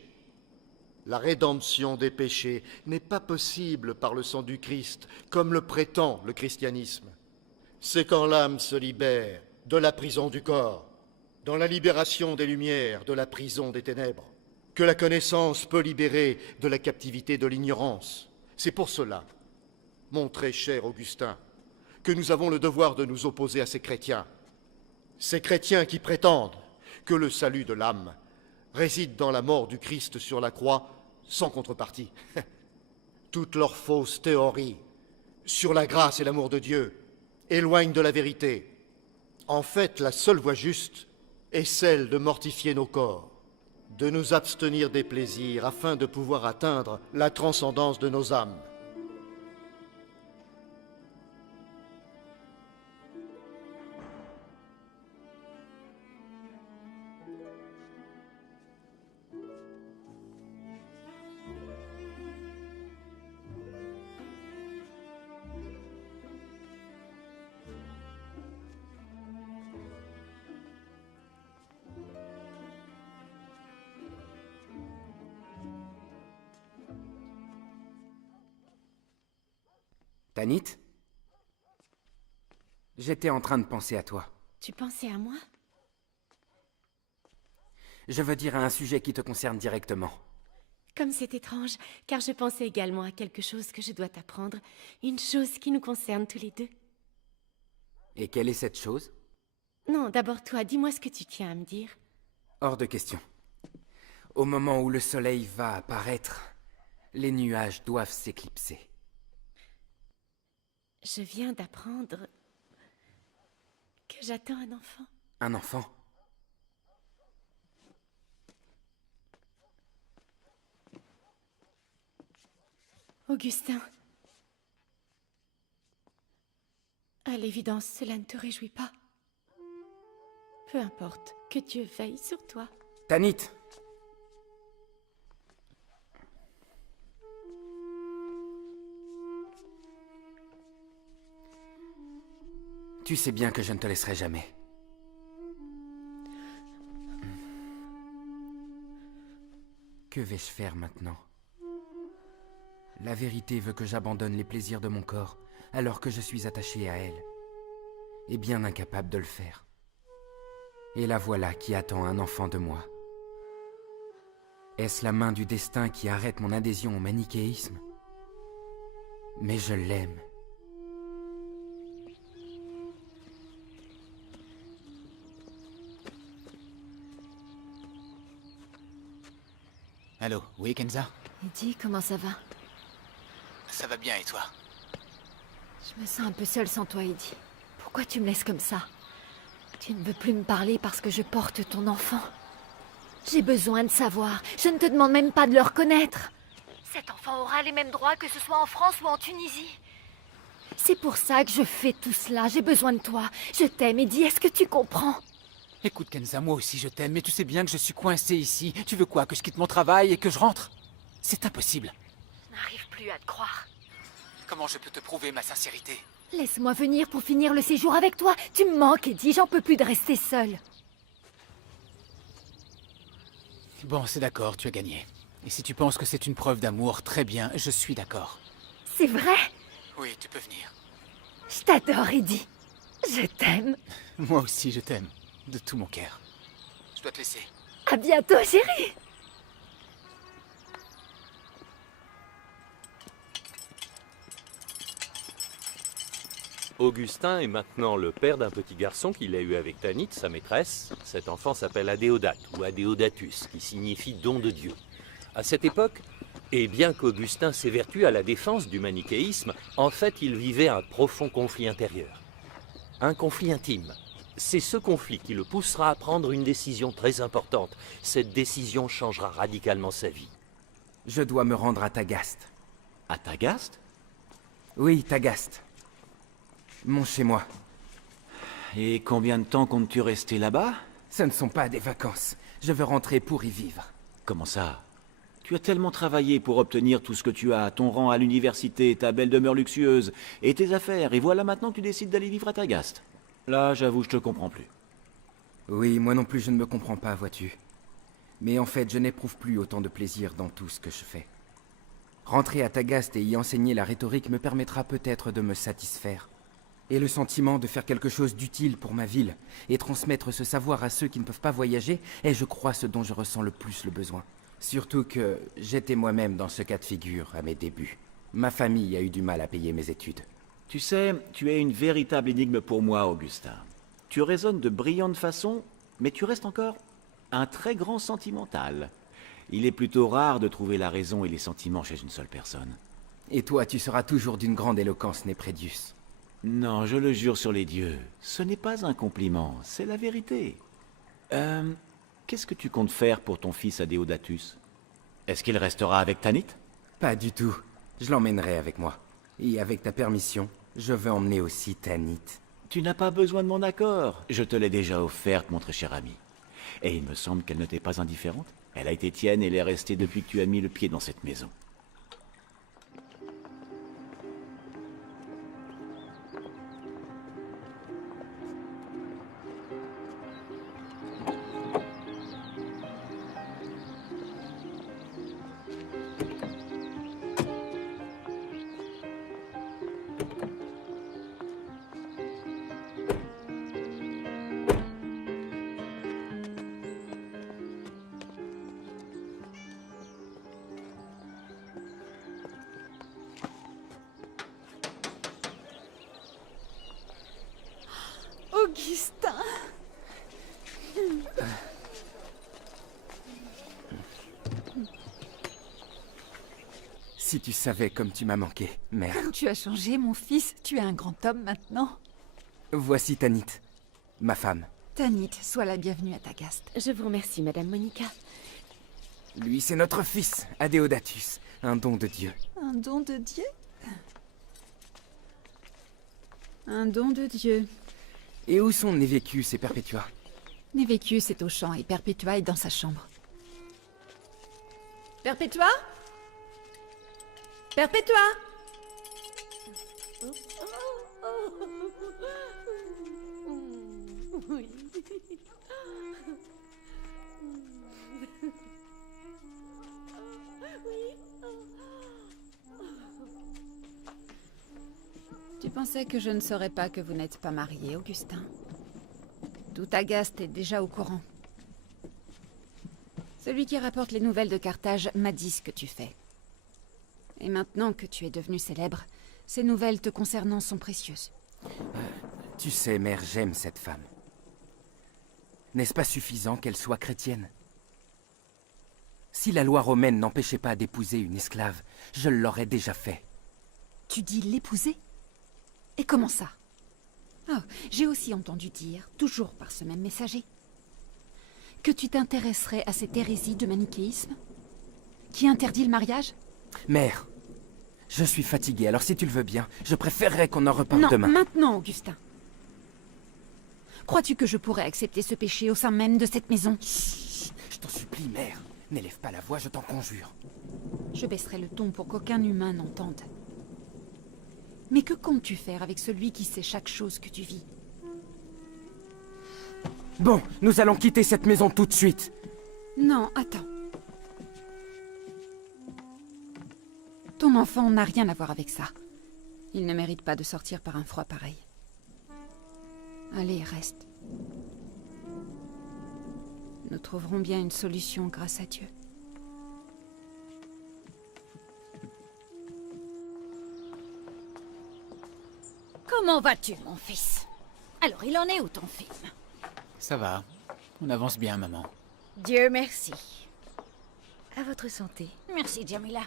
La rédemption des péchés n'est pas possible par le sang du Christ, comme le prétend le christianisme. C'est quand l'âme se libère de la prison du corps, dans la libération des lumières, de la prison des ténèbres, que la connaissance peut libérer de la captivité de l'ignorance. C'est pour cela, mon très cher Augustin, que nous avons le devoir de nous opposer à ces chrétiens qui prétendent que le salut de l'âme réside dans la mort du Christ sur la croix sans contrepartie. Toutes leurs fausses théories sur la grâce et l'amour de Dieu éloignent de la vérité. En fait, la seule voie juste est celle de mortifier nos corps, de nous abstenir des plaisirs afin de pouvoir atteindre la transcendance de nos âmes. Tanit? J'étais en train de penser à toi. Tu pensais à moi? Je veux dire à un sujet qui te concerne directement. Comme c'est étrange, car je pensais également à quelque chose que je dois t'apprendre, une chose qui nous concerne tous les deux. Et quelle est cette chose? Non, d'abord toi, dis-moi ce que tu tiens à me dire. Hors de question. Au moment où le soleil va apparaître, les nuages doivent s'éclipser. Je viens d'apprendre que j'attends un enfant. Un enfant? Augustin, à l'évidence, cela ne te réjouit pas. Peu importe, que Dieu veille sur toi. Tanit! Tu sais bien que je ne te laisserai jamais. Que vais-je faire maintenant? La vérité veut que j'abandonne les plaisirs de mon corps alors que je suis attaché à elle, et bien incapable de le faire. Et la voilà qui attend un enfant de moi. Est-ce la main du destin qui arrête mon adhésion au manichéisme? Mais je l'aime. Allô, oui, Kenza? Eddie, comment ça va? Ça va bien, et toi? Je me sens un peu seule sans toi, Eddie. Pourquoi tu me laisses comme ça? Tu ne veux plus me parler parce que je porte ton enfant. J'ai besoin de savoir. Je ne te demande même pas de le reconnaître. Cet enfant aura les mêmes droits que ce soit en France ou en Tunisie. C'est pour ça que je fais tout cela. J'ai besoin de toi. Je t'aime, Eddie. Est-ce que tu comprends? Écoute, Kenza, moi aussi je t'aime, mais tu sais bien que je suis coincé ici. Tu veux quoi? Que je quitte mon travail et que je rentre? C'est impossible. Je n'arrive plus à te croire. Comment je peux te prouver ma sincérité? Laisse-moi venir pour finir le séjour avec toi. Tu me manques, Eddie. J'en peux plus de rester seule. Bon, c'est d'accord, tu as gagné. Et si tu penses que c'est une preuve d'amour, très bien, je suis d'accord. C'est vrai? Oui, tu peux venir. Je t'adore, Eddie. Je t'aime. Moi aussi, je t'aime. De tout mon cœur. Je dois te laisser. À bientôt, chérie. Augustin est maintenant le père d'un petit garçon qu'il a eu avec Tanit, sa maîtresse. Cet enfant s'appelle Adéodate, ou Adéodatus, qui signifie don de Dieu. À cette époque, et bien qu'Augustin s'évertue à la défense du manichéisme, en fait il vivait un profond conflit intérieur. Un conflit intime. C'est ce conflit qui le poussera à prendre une décision très importante. Cette décision changera radicalement sa vie. Je dois me rendre à Tagaste. À Tagaste? Oui, Tagaste. Mon chez-moi. Et combien de temps comptes-tu rester là-bas? Ce ne sont pas des vacances. Je veux rentrer pour y vivre. Comment ça? Tu as tellement travaillé pour obtenir tout ce que tu as, ton rang à l'université, ta belle demeure luxueuse, et tes affaires, et voilà maintenant que tu décides d'aller vivre à Tagaste. Là, j'avoue, je te comprends plus. Oui, moi non plus, je ne me comprends pas, vois-tu. Mais en fait, je n'éprouve plus autant de plaisir dans tout ce que je fais. Rentrer à Tagaste et y enseigner la rhétorique me permettra peut-être de me satisfaire. Et le sentiment de faire quelque chose d'utile pour ma ville et transmettre ce savoir à ceux qui ne peuvent pas voyager est, je crois, ce dont je ressens le plus le besoin. Surtout que j'étais moi-même dans ce cas de figure à mes débuts. Ma famille a eu du mal à payer mes études. Tu sais, tu es une véritable énigme pour moi, Augustin. Tu raisonnes de brillante façon, mais tu restes encore un très grand sentimental. Il est plutôt rare de trouver la raison et les sentiments chez une seule personne. Et toi, tu seras toujours d'une grande éloquence, Néprédius. Non, je le jure sur les dieux. Ce n'est pas un compliment, c'est la vérité. Qu'est-ce que tu comptes faire pour ton fils Adéodatus? Est-ce qu'il restera avec Tanit? Pas du tout. Je l'emmènerai avec moi. Et avec ta permission, je veux emmener aussi Tanit. Tu n'as pas besoin de mon accord. Je te l'ai déjà offerte, mon très cher ami. Et il me semble qu'elle ne t'est pas indifférente. Elle a été tienne et elle est restée depuis que tu as mis le pied dans cette maison. Augustin. Si tu savais comme tu m'as manqué, mère. Tu as changé, mon fils. Tu es un grand homme maintenant. Voici Tanit, ma femme. Tanit, sois la bienvenue à Tagaste. Je vous remercie, Madame Monica. Lui, c'est notre fils, Adéodatus, un don de Dieu. Un don de Dieu? Un don de Dieu. Et où sont Névécus et Perpétua? Névécus est au champ et Perpétua est dans sa chambre. Perpétua? Perpétua? Oui. Tu pensais que je ne saurais pas que vous n'êtes pas marié, Augustin? Tout Agaste est déjà au courant. Celui qui rapporte les nouvelles de Carthage m'a dit ce que tu fais. Et maintenant que tu es devenu célèbre, ces nouvelles te concernant sont précieuses. Tu sais, mère, j'aime cette femme. N'est-ce pas suffisant qu'elle soit chrétienne? Si la loi romaine n'empêchait pas d'épouser une esclave, je l'aurais déjà fait. Tu dis l'épouser? Et comment ça? Oh, j'ai aussi entendu dire, toujours par ce même messager, que tu t'intéresserais à cette hérésie de manichéisme qui interdit le mariage? Mère, je suis fatigué, alors si tu le veux bien, je préférerais qu'on en reparle Non, demain. maintenant, Augustin. Crois-tu que je pourrais accepter ce péché au sein même de cette maison? Chut, je t'en supplie, mère. N'élève pas la voix, je t'en conjure. Je baisserai le ton pour qu'aucun humain n'entende. Mais que comptes-tu faire avec celui qui sait chaque chose que tu vis? Bon, nous allons quitter cette maison tout de suite. Non, attends. Ton enfant n'a rien à voir avec ça. Il ne mérite pas de sortir par un froid pareil. Allez, reste. Nous trouverons bien une solution grâce à Dieu. Comment vas-tu, mon fils? Alors, il en est où, ton film? Ça va. On avance bien, maman. Dieu merci. À votre santé. Merci, Jamila.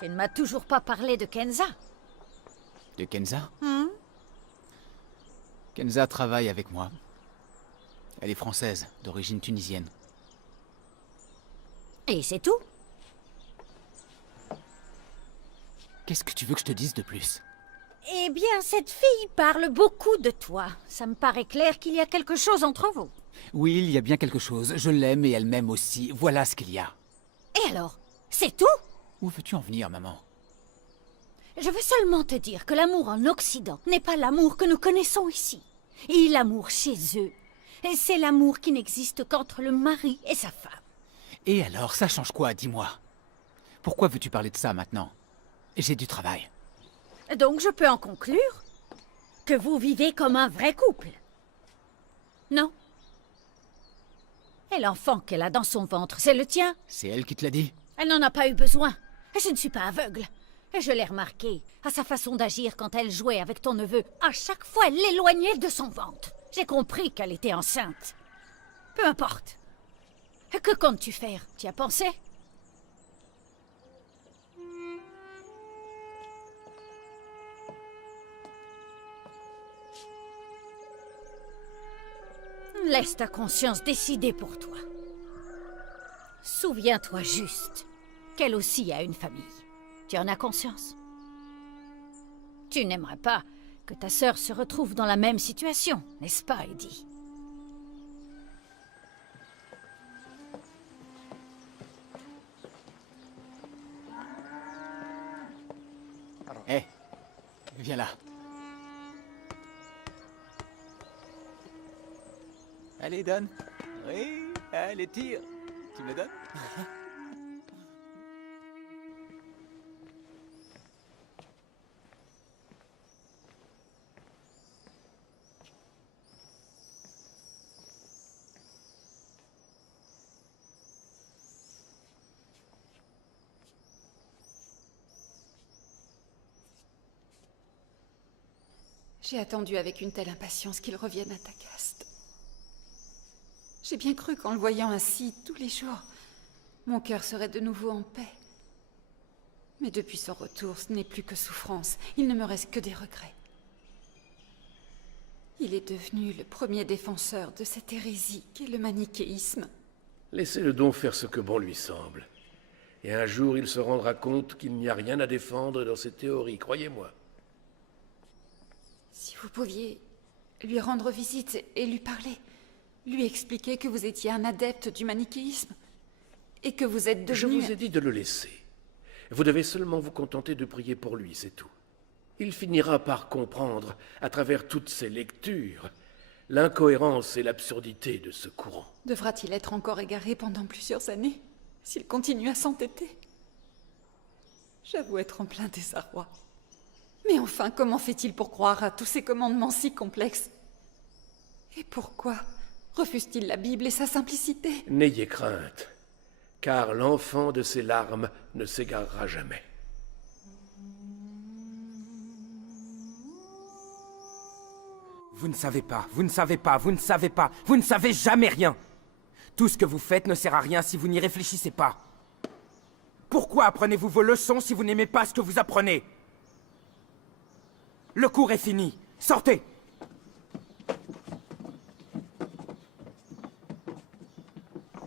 Tu ne m'as toujours pas parlé de Kenza. De Kenza? Kenza travaille avec moi. Elle est française, d'origine tunisienne. Et c'est tout? Qu'est-ce que tu veux que je te dise de plus? Eh bien, cette fille parle beaucoup de toi. Ça me paraît clair qu'il y a quelque chose entre vous. Oui, il y a bien quelque chose. Je l'aime et elle m'aime aussi. Voilà ce qu'il y a. Et alors? C'est tout? Où veux-tu en venir, maman? Je veux seulement te dire que l'amour en Occident n'est pas l'amour que nous connaissons ici. Et l'amour chez eux, c'est l'amour qui n'existe qu'entre le mari et sa femme. Et alors, ça change quoi, dis-moi? Pourquoi veux-tu parler de ça maintenant? J'ai du travail. Donc je peux en conclure que vous vivez comme un vrai couple. Non? Et l'enfant qu'elle a dans son ventre, c'est le tien? C'est elle qui te l'a dit? Elle n'en a pas eu besoin. Je ne suis pas aveugle. Et je l'ai remarqué à sa façon d'agir quand elle jouait avec ton neveu. À chaque fois, elle l'éloignait de son ventre. J'ai compris qu'elle était enceinte. Peu importe. Que comptes-tu faire? Tu y as pensé? Laisse ta conscience décider pour toi. Souviens-toi juste qu'elle aussi a une famille. Tu en as conscience? Tu n'aimerais pas que ta sœur se retrouve dans la même situation, n'est-ce pas, Eddie? Hé, viens là. Allez, donne. Oui, allez, tire. Tu me donnes? J'ai attendu avec une telle impatience qu'il revienne à Tagaste. J'ai bien cru qu'en le voyant ainsi tous les jours, mon cœur serait de nouveau en paix. Mais depuis son retour, ce n'est plus que souffrance. Il ne me reste que des regrets. Il est devenu le premier défenseur de cette hérésie qu'est le manichéisme. Laissez-le donc faire ce que bon lui semble. Et un jour, il se rendra compte qu'il n'y a rien à défendre dans ses théories, croyez-moi. Si vous pouviez lui rendre visite et lui parler, lui expliquer que vous étiez un adepte du manichéisme et que vous êtes devenu... Je vous ai dit de le laisser. Vous devez seulement vous contenter de prier pour lui, c'est tout. il finira par comprendre, à travers toutes ses lectures, l'incohérence et l'absurdité de ce courant. Devra-t-il être encore égaré pendant plusieurs années, s'il continue à s'entêter? J'avoue être en plein désarroi. Mais enfin, comment fait-il pour croire à tous ces commandements si complexes? Et pourquoi refuse-t-il la Bible et sa simplicité? N'ayez crainte, car l'enfant de ses larmes ne s'égarera jamais. Vous ne savez pas, vous ne savez pas, vous ne savez pas, vous ne savez jamais rien. Tout ce que vous faites ne sert à rien si vous n'y réfléchissez pas. Pourquoi apprenez-vous vos leçons si vous n'aimez pas ce que vous apprenez? Le cours est fini. Sortez!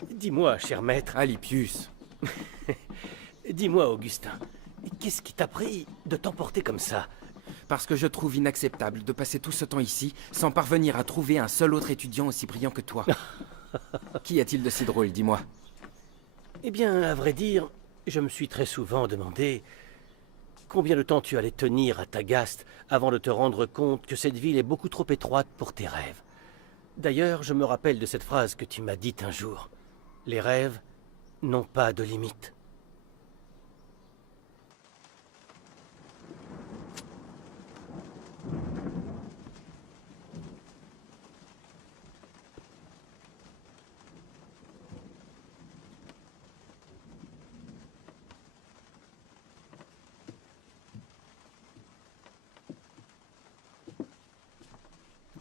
Dis-moi, cher maître. Alypius. Dis-moi, Augustin, qu'est-ce qui t'a pris de t'emporter comme ça? Parce que je trouve inacceptable de passer tout ce temps ici sans parvenir à trouver un seul autre étudiant aussi brillant que toi. Qu'y a-t-il de si drôle, dis-moi? Eh bien, à vrai dire, je me suis très souvent demandé combien de temps tu allais tenir à Tagaste avant de te rendre compte que cette ville est beaucoup trop étroite pour tes rêves. D'ailleurs, je me rappelle de cette phrase que tu m'as dite un jour. Les rêves n'ont pas de limite.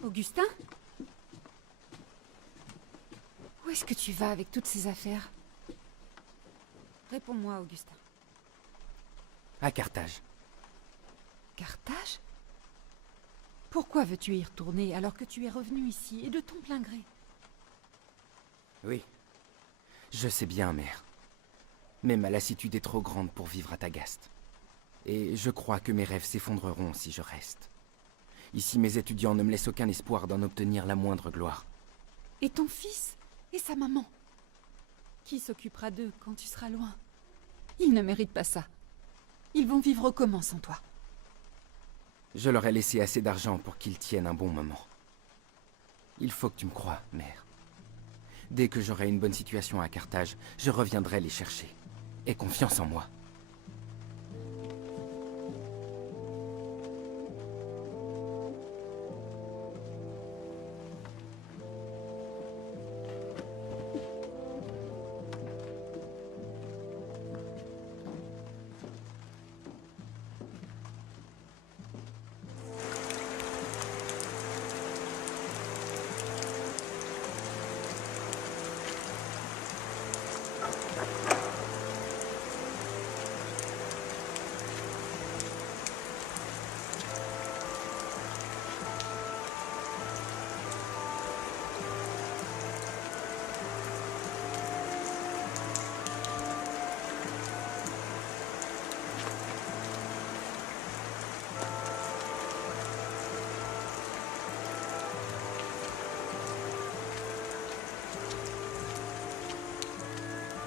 Augustin? Où est-ce que tu vas avec toutes ces affaires? Réponds-moi, Augustin. À Carthage. Carthage? Pourquoi veux-tu y retourner alors que tu es revenu ici, et de ton plein gré? Oui. Je sais bien, mère. Mais ma lassitude est trop grande pour vivre à Tagaste. Et je crois que mes rêves s'effondreront si je reste. Ici, mes étudiants ne me laissent aucun espoir d'en obtenir la moindre gloire. Et ton fils? Et sa maman? Qui s'occupera d'eux quand tu seras loin? Ils ne méritent pas ça. Ils vont vivre comment sans toi? Je leur ai laissé assez d'argent pour qu'ils tiennent un bon moment. Il faut que tu me crois, mère. Dès que j'aurai une bonne situation à Carthage, je reviendrai les chercher. Aie confiance en moi.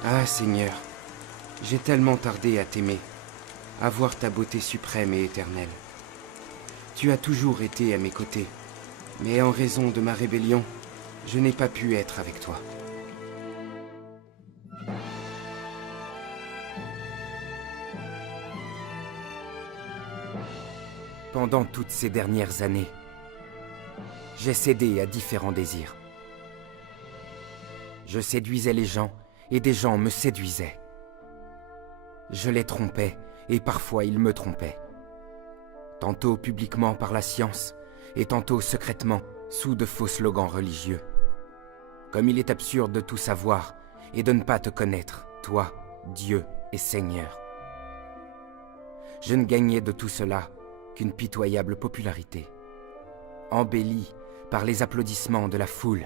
Ah, Seigneur, j'ai tellement tardé à t'aimer, à voir ta beauté suprême et éternelle. Tu as toujours été à mes côtés, mais en raison de ma rébellion, je n'ai pas pu être avec toi. Pendant toutes ces dernières années, j'ai cédé à différents désirs. Je séduisais les gens, et des gens me séduisaient. Je les trompais, et parfois ils me trompaient. Tantôt publiquement par la science, et tantôt secrètement, sous de faux slogans religieux. Comme il est absurde de tout savoir, et de ne pas te connaître, toi, Dieu et Seigneur. Je ne gagnais de tout cela qu'une pitoyable popularité, embellie par les applaudissements de la foule.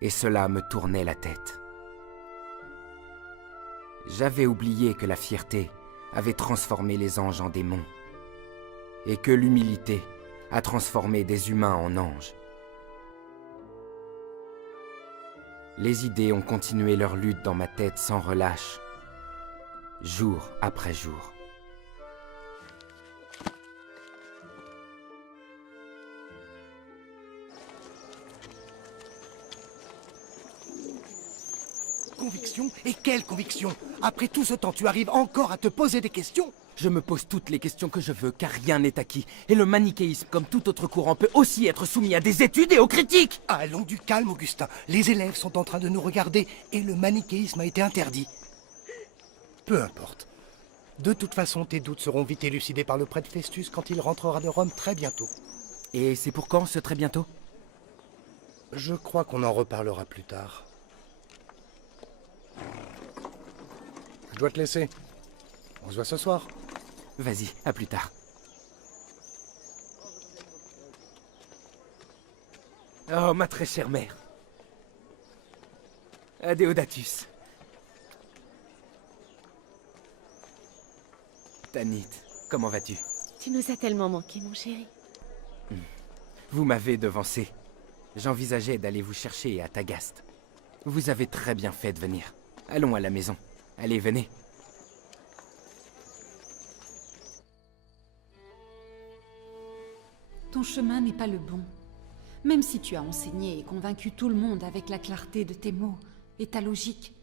Et cela me tournait la tête. J'avais oublié que la fierté avait transformé les anges en démons, et que l'humilité a transformé des humains en anges. Les idées ont continué leur lutte dans ma tête sans relâche, jour après jour. conviction? Et quelle conviction? Après tout ce temps, tu arrives encore à te poser des questions? Je me pose toutes les questions que je veux, car rien n'est acquis. Et le manichéisme, comme tout autre courant, peut aussi être soumis à des études et aux critiques. Allons du calme, Augustin. Les élèves sont en train de nous regarder et le manichéisme a été interdit. Peu importe. De toute façon, tes doutes seront vite élucidés par le prêtre Festus quand il rentrera de Rome très bientôt. Et c'est pour quand, ce très bientôt? Je crois qu'on en reparlera plus tard. Je dois te laisser. On se voit ce soir. Vas-y, à plus tard. Oh, ma très chère mère. Adéodatus. Tanit, comment vas-tu? Tu nous as tellement manqué, mon chéri. Vous m'avez devancé. J'envisageais d'aller vous chercher à Tagaste. Vous avez très bien fait de venir. Allons à la maison. Allez, venez. Ton chemin n'est pas le bon. Même si tu as enseigné et convaincu tout le monde avec la clarté de tes mots et ta logique.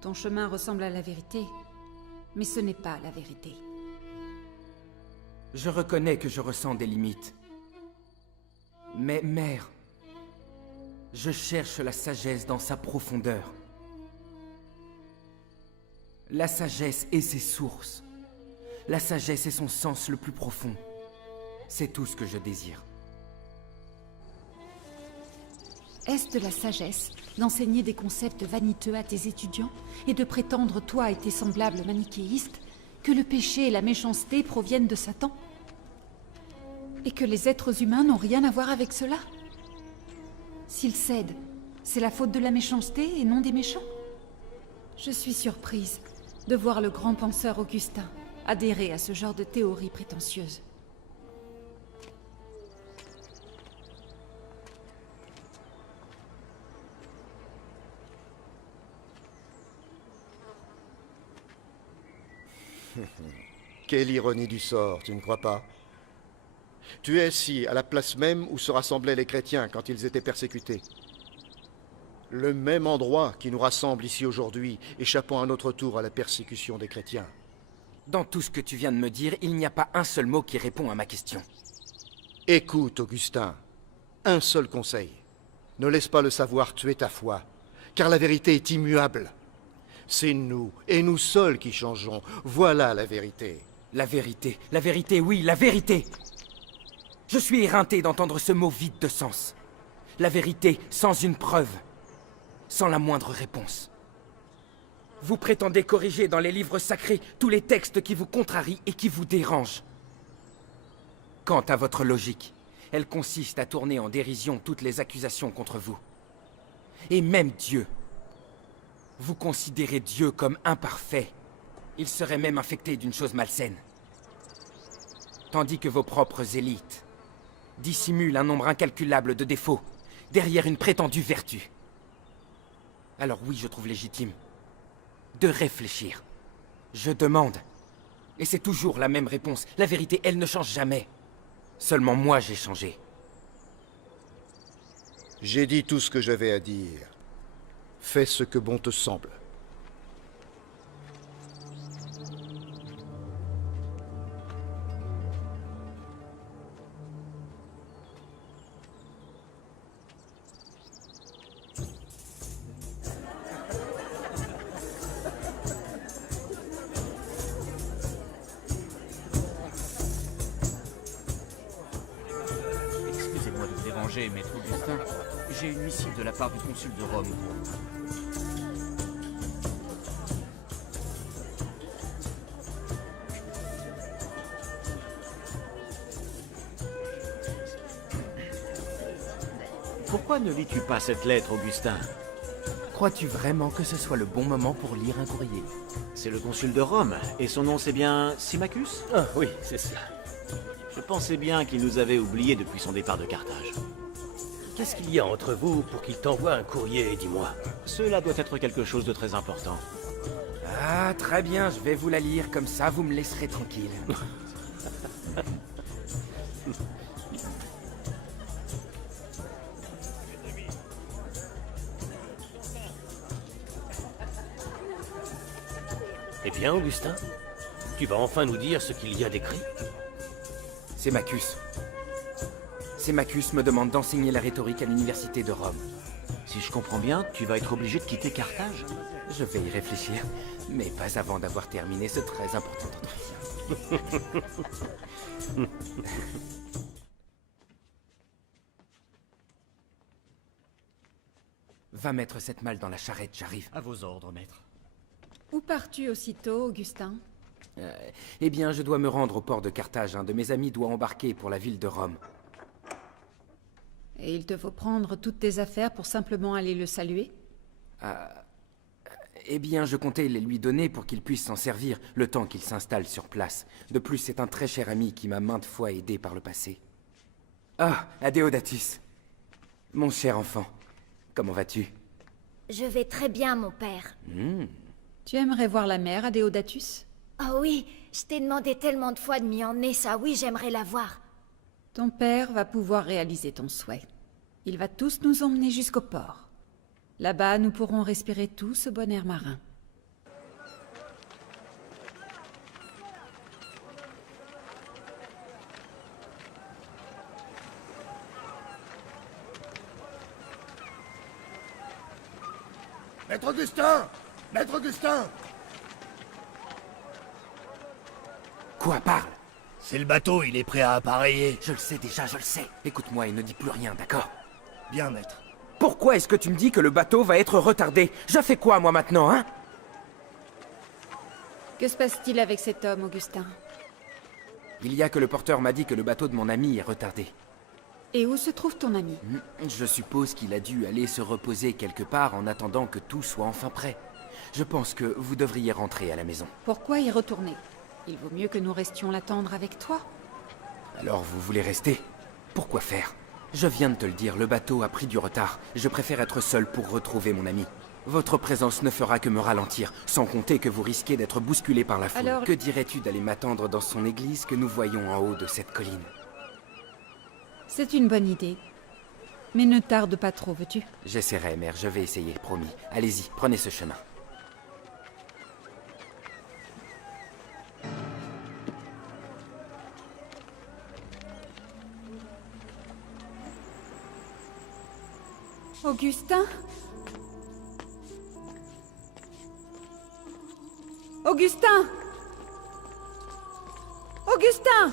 Ton chemin ressemble à la vérité, mais ce n'est pas la vérité. Je reconnais que je ressens des limites. Mais, mère, je cherche la sagesse dans sa profondeur. La sagesse et ses sources. La sagesse et son sens le plus profond. C'est tout ce que je désire. Est-ce de la sagesse d'enseigner des concepts vaniteux à tes étudiants et de prétendre, toi et tes semblables manichéistes, que le péché et la méchanceté proviennent de Satan? Et que les êtres humains n'ont rien à voir avec cela? S'ils cèdent, c'est la faute de la méchanceté et non des méchants? Je suis surprise de voir le grand penseur Augustin adhérer à ce genre de théorie prétentieuse. Quelle ironie du sort, tu ne crois pas? Tu es ici, à la place même où se rassemblaient les chrétiens quand ils étaient persécutés. Le même endroit qui nous rassemble ici aujourd'hui, échappant à notre tour à la persécution des chrétiens. Dans tout ce que tu viens de me dire, il n'y a pas un seul mot qui répond à ma question. Écoute, Augustin, un seul conseil. Ne laisse pas le savoir tuer ta foi, car la vérité est immuable. C'est nous, et nous seuls qui changeons. Voilà la vérité. La vérité, oui, la vérité! Je suis éreinté d'entendre ce mot vide de sens. La vérité sans une preuve, sans la moindre réponse. Vous prétendez corriger dans les livres sacrés tous les textes qui vous contrarient et qui vous dérangent. Quant à votre logique, elle consiste à tourner en dérision toutes les accusations contre vous. Et même Dieu. Vous considérez Dieu comme imparfait. Il serait même infecté d'une chose malsaine. Tandis que vos propres élites dissimulent un nombre incalculable de défauts derrière une prétendue vertu. Alors oui, je trouve légitime de réfléchir. Je demande. Et c'est toujours la même réponse. La vérité, elle ne change jamais. Seulement moi, j'ai changé. J'ai dit tout ce que j'avais à dire. Fais ce que bon te semble. Excusez-moi de vous déranger, maître Augustin. J'ai une missive de la part du consul de Rome. Pourquoi ne lis-tu pas cette lettre, Augustin? Crois-tu vraiment que ce soit le bon moment pour lire un courrier? C'est le consul de Rome, et son nom c'est bien Symmachus? Ah oui, c'est ça. Je pensais bien qu'il nous avait oubliés depuis son départ de Carthage. Qu'est-ce qu'il y a entre vous pour qu'il t'envoie un courrier, dis-moi? Cela doit être quelque chose de très important. Ah, très bien, je vais vous la lire, comme ça vous me laisserez tranquille. Bien, Augustin. Tu vas enfin nous dire ce qu'il y a d'écrit? Sémachus. Sémachus me demande d'enseigner la rhétorique à l'université de Rome. Si je comprends bien, tu vas être obligé de quitter Carthage? Je vais y réfléchir, mais pas avant d'avoir terminé ce très important entretien. Va mettre cette malle dans la charrette, j'arrive. À vos ordres, maître. Où pars-tu aussitôt, Augustin? Eh bien, je dois me rendre au port de Carthage. Un de mes amis doit embarquer pour la ville de Rome. Et il te faut prendre toutes tes affaires pour simplement aller le saluer? Eh bien, je comptais les lui donner pour qu'il puisse s'en servir, le temps qu'il s'installe sur place. De plus, c'est un très cher ami qui m'a maintes fois aidé par le passé. Ah, Adéodatus. Mon cher enfant, comment vas-tu? Je vais très bien, mon père. Tu aimerais voir la mère, Adéodatus? Oh oui, je t'ai demandé tellement de fois de m'y emmener, ça oui, j'aimerais la voir. Ton père va pouvoir réaliser ton souhait. Il va tous nous emmener jusqu'au port. Là-bas, nous pourrons respirer tout ce bon air marin. Maître Augustin! Maître Augustin! Quoi, parle? C'est le bateau, il est prêt à appareiller. Je le sais déjà, je le sais. Écoute-moi et ne dis plus rien, d'accord? Bien, maître. Pourquoi est-ce que tu me dis que le bateau va être retardé? Je fais quoi, moi, maintenant, hein? Que se passe-t-il avec cet homme, Augustin? Il y a que le porteur m'a dit que le bateau de mon ami est retardé. Et où se trouve ton ami? Je suppose qu'il a dû aller se reposer quelque part en attendant que tout soit enfin prêt. Je pense que vous devriez rentrer à la maison. Pourquoi y retourner? Il vaut mieux que nous restions l'attendre avec toi. Alors vous voulez rester? Pourquoi faire? Je viens de te le dire, le bateau a pris du retard. Je préfère être seul pour retrouver mon ami. Votre présence ne fera que me ralentir, sans compter que vous risquez d'être bousculé par la foule. Alors... Que dirais-tu d'aller m'attendre dans son église que nous voyons en haut de cette colline? C'est une bonne idée. Mais ne tarde pas trop, veux-tu? J'essaierai, mère, je vais essayer, promis. Allez-y, prenez ce chemin. Augustin? Augustin! Augustin!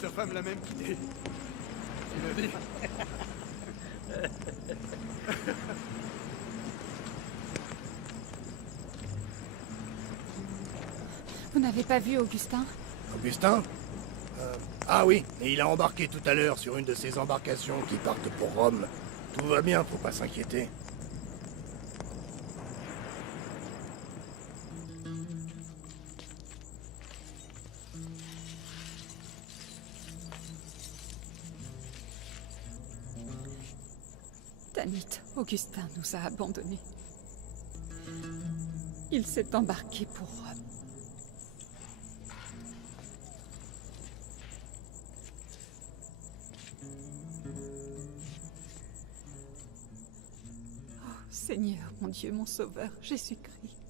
Sa femme l'a même quitté. Tu le dis. Vous n'avez pas vu Augustin? Augustin? Ah oui, et il a embarqué tout à l'heure sur une de ces embarcations qui partent pour Rome. Tout va bien, faut pas s'inquiéter. Tanit, Augustin nous a abandonnés. Il s'est embarqué pour Rome. Seigneur, mon Dieu, mon Sauveur, Jésus-Christ.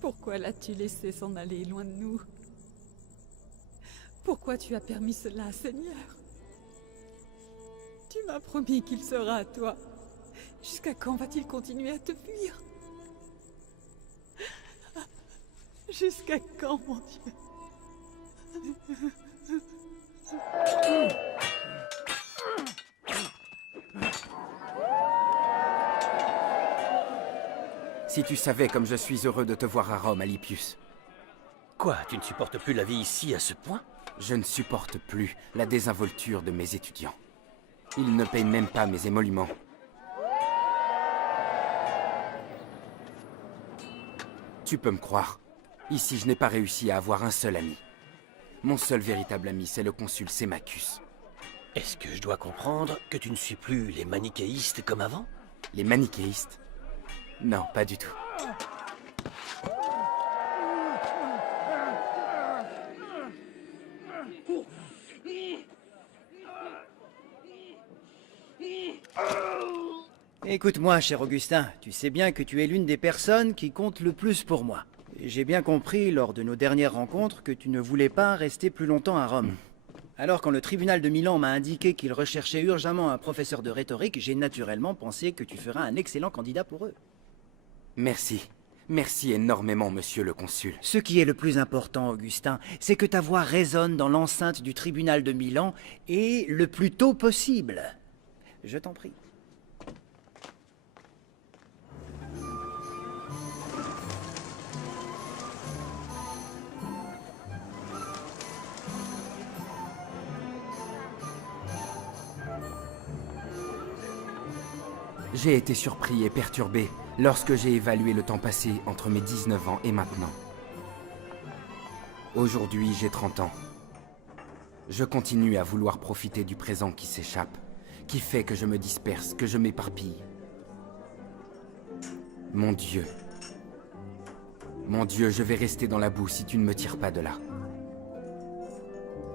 Pourquoi l'as-tu laissé s'en aller loin de nous? Pourquoi tu as permis cela, Seigneur? Tu m'as promis qu'il sera à toi. Jusqu'à quand va-t-il continuer à te fuir? Jusqu'à quand, mon Dieu? Si tu savais comme je suis heureux de te voir à Rome, Alypius. Quoi, tu ne supportes plus la vie ici à ce point? Je ne supporte plus la désinvolture de mes étudiants. Ils ne payent même pas mes émoluments. Tu peux me croire. Ici, je n'ai pas réussi à avoir un seul ami. Mon seul véritable ami, c'est le consul Sémachus. Est-ce que je dois comprendre que tu ne suis plus les manichéistes comme avant? Les manichéistes? Non, pas du tout. Écoute-moi, cher Augustin, tu sais bien que tu es l'une des personnes qui comptent le plus pour moi. J'ai bien compris lors de nos dernières rencontres que tu ne voulais pas rester plus longtemps à Rome. Alors quand le tribunal de Milan m'a indiqué qu'il recherchait urgemment un professeur de rhétorique, j'ai naturellement pensé que tu feras un excellent candidat pour eux. Merci. Merci énormément, monsieur le consul. Ce qui est le plus important, Augustin, c'est que ta voix résonne dans l'enceinte du tribunal de Milan, et le plus tôt possible. Je t'en prie. J'ai été surpris et perturbé lorsque j'ai évalué le temps passé entre mes 19 ans et maintenant. Aujourd'hui, j'ai 30 ans. Je continue à vouloir profiter du présent qui s'échappe, qui fait que je me disperse, que je m'éparpille. Mon Dieu, je vais rester dans la boue si tu ne me tires pas de là.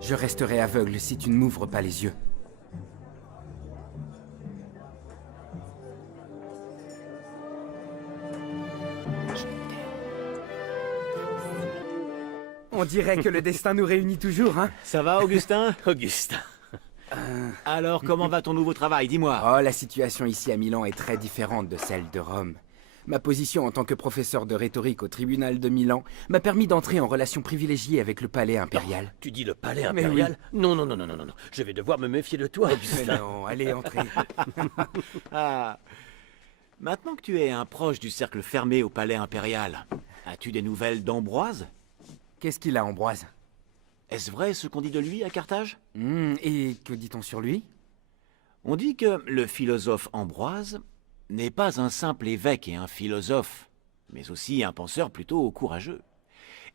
Je resterai aveugle si tu ne m'ouvres pas les yeux. On dirait que le destin nous réunit toujours, hein? Ça va, Augustin? Augustin. Alors, comment va ton nouveau travail? Dis-moi. Oh, la situation ici à Milan est très différente de celle de Rome. Ma position en tant que professeur de rhétorique au tribunal de Milan m'a permis d'entrer en relation privilégiée avec le palais impérial. Tu dis le palais Mais impérial? oui. Non, non, non, non, non, non. Je vais devoir me méfier de toi, Augustin. Mais non, allez, entrez. Ah. Maintenant que tu es un proche du cercle fermé au palais impérial, as-tu des nouvelles d'Ambroise? Qu'est-ce qu'il a, Ambroise? Est-ce vrai ce qu'on dit de lui à Carthage? Et que dit-on sur lui? On dit que le philosophe Ambroise n'est pas un simple évêque et un philosophe, mais aussi un penseur plutôt courageux,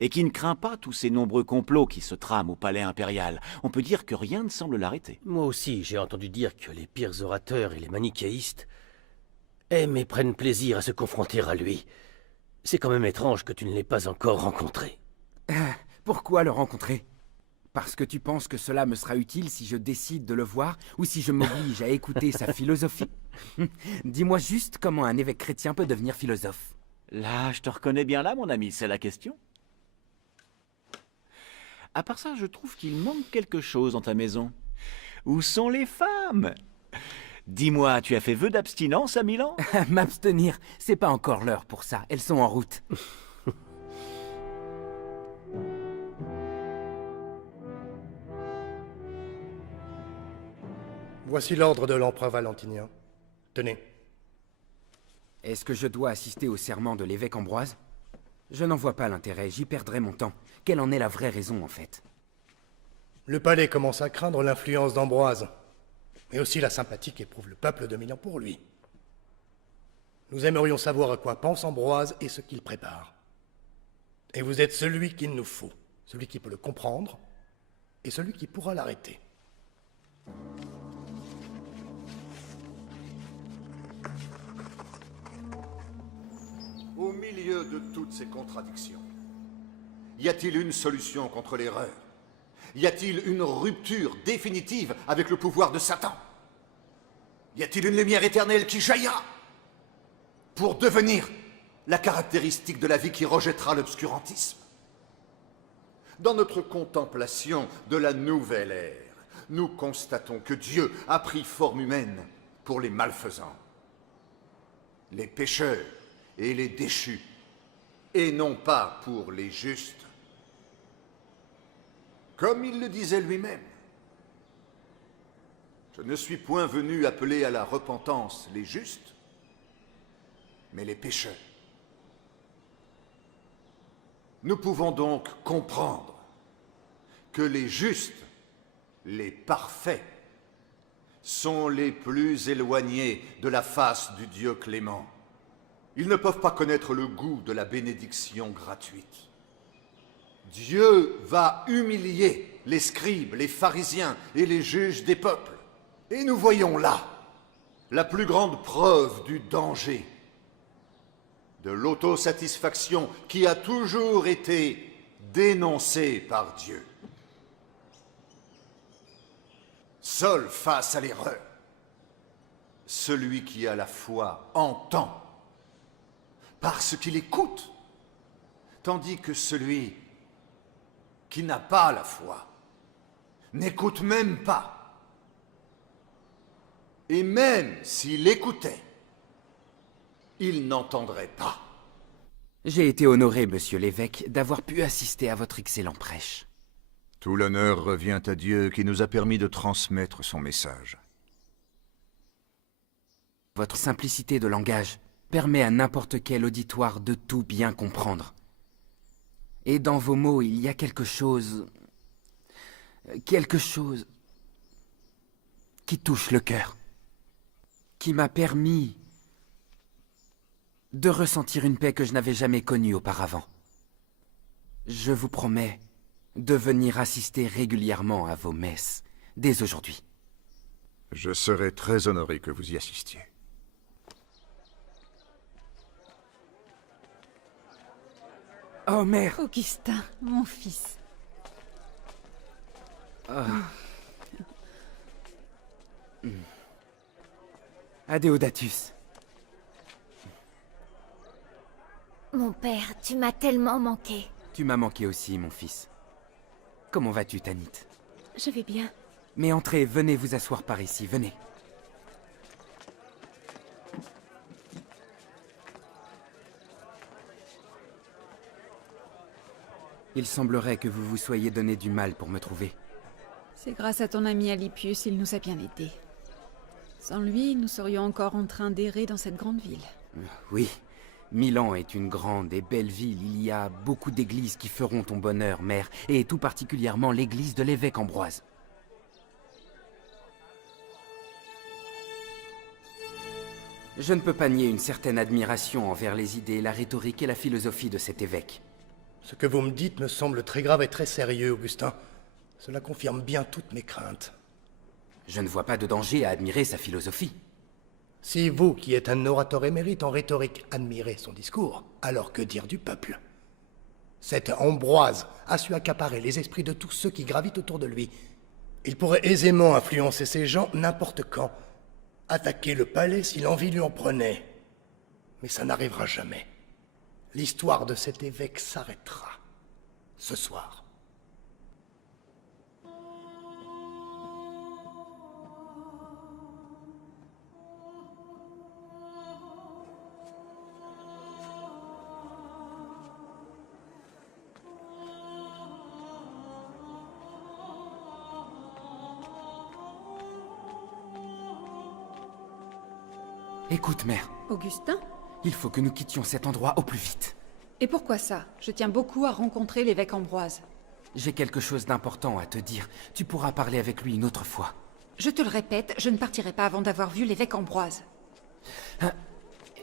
et qui ne craint pas tous ces nombreux complots qui se trament au palais impérial. On peut dire que rien ne semble l'arrêter. Moi aussi, j'ai entendu dire que les pires orateurs et les manichéistes aiment et prennent plaisir à se confronter à lui. C'est quand même étrange que tu ne l'aies pas encore rencontré. Pourquoi le rencontrer? Parce que tu penses que cela me sera utile si je décide de le voir ou si je m'oblige à écouter sa philosophie? Dis-moi juste comment un évêque chrétien peut devenir philosophe. Là, je te reconnais bien là, mon ami, c'est la question. À part ça, je trouve qu'il manque quelque chose dans ta maison. Où sont les femmes? Dis-moi, tu as fait vœu d'abstinence à Milan? M'abstenir, c'est pas encore l'heure pour ça, elles sont en route. Voici l'ordre de l'empereur Valentinien. Tenez. Est-ce que je dois assister au serment de l'évêque Ambroise? Je n'en vois pas l'intérêt, j'y perdrai mon temps. Quelle en est la vraie raison, en fait? Le palais commence à craindre l'influence d'Ambroise, mais aussi la sympathie qu'éprouve le peuple de Milan pour lui. Nous aimerions savoir à quoi pense Ambroise et ce qu'il prépare. Et vous êtes celui qu'il nous faut, celui qui peut le comprendre, et celui qui pourra l'arrêter. Au milieu de toutes ces contradictions, y a-t-il une solution contre l'erreur? Y a-t-il une rupture définitive avec le pouvoir de Satan? Y a-t-il une lumière éternelle qui jaillira pour devenir la caractéristique de la vie qui rejettera l'obscurantisme? Dans notre contemplation de la nouvelle ère, nous constatons que Dieu a pris forme humaine pour les malfaisants, les pécheurs et les déchus, et non pas pour les justes. Comme il le disait lui-même, je ne suis point venu appeler à la repentance les justes, mais les pécheurs. Nous pouvons donc comprendre que les justes, les parfaits, sont les plus éloignés de la face du Dieu clément. Ils ne peuvent pas connaître le goût de la bénédiction gratuite. Dieu va humilier les scribes, les pharisiens et les juges des peuples. Et nous voyons là la plus grande preuve du danger, de l'autosatisfaction qui a toujours été dénoncée par Dieu. Seul face à l'erreur, Celui qui a la foi entend, parce qu'il écoute, tandis que celui qui n'a pas la foi n'écoute même pas. Et même s'il écoutait, il n'entendrait pas. J'ai été honoré, monsieur l'évêque, d'avoir pu assister à votre excellent prêche. Tout l'honneur revient à Dieu qui nous a permis de transmettre son message. Votre simplicité de langage permet à n'importe quel auditoire de tout bien comprendre. Et dans vos mots, il y a quelque chose qui touche le cœur, qui m'a permis de ressentir une paix que je n'avais jamais connue auparavant. Je vous promets de venir assister régulièrement à vos messes, dès aujourd'hui. Je serai très honoré que vous y assistiez. Oh, mère! Augustin, mon fils. Adéodatus. Mon père, tu m'as tellement manqué. Tu m'as manqué aussi, mon fils. Comment vas-tu, Tanit? Je vais bien. Mais entrez, venez vous asseoir par ici, venez. Il semblerait que vous vous soyez donné du mal pour me trouver. C'est grâce à ton ami Alypius, il nous a bien aidés. Sans lui, nous serions encore en train d'errer dans cette grande ville. Oui, Milan est une grande et belle ville. Il y a beaucoup d'églises qui feront ton bonheur, mère, et tout particulièrement l'église de l'évêque Ambroise. Je ne peux pas nier une certaine admiration envers les idées, la rhétorique et la philosophie de cet évêque. Ce que vous me dites me semble très grave et très sérieux, Augustin. Cela confirme bien toutes mes craintes. Je ne vois pas de danger à admirer sa philosophie. Si vous, qui êtes un orateur émérite en rhétorique, admirez son discours, alors que dire du peuple? Cet Ambroise a su accaparer les esprits de tous ceux qui gravitent autour de lui. Il pourrait aisément influencer ces gens n'importe quand, attaquer le palais si l'envie lui en prenait. Mais ça n'arrivera jamais. L'histoire de cet évêque s'arrêtera ce soir. Écoute, mère. Augustin? Il faut que nous quittions cet endroit au plus vite. Et pourquoi ça? Je tiens beaucoup à rencontrer l'évêque Ambroise. J'ai quelque chose d'important à te dire. Tu pourras parler avec lui une autre fois. Je te le répète, je ne partirai pas avant d'avoir vu l'évêque Ambroise. Hein?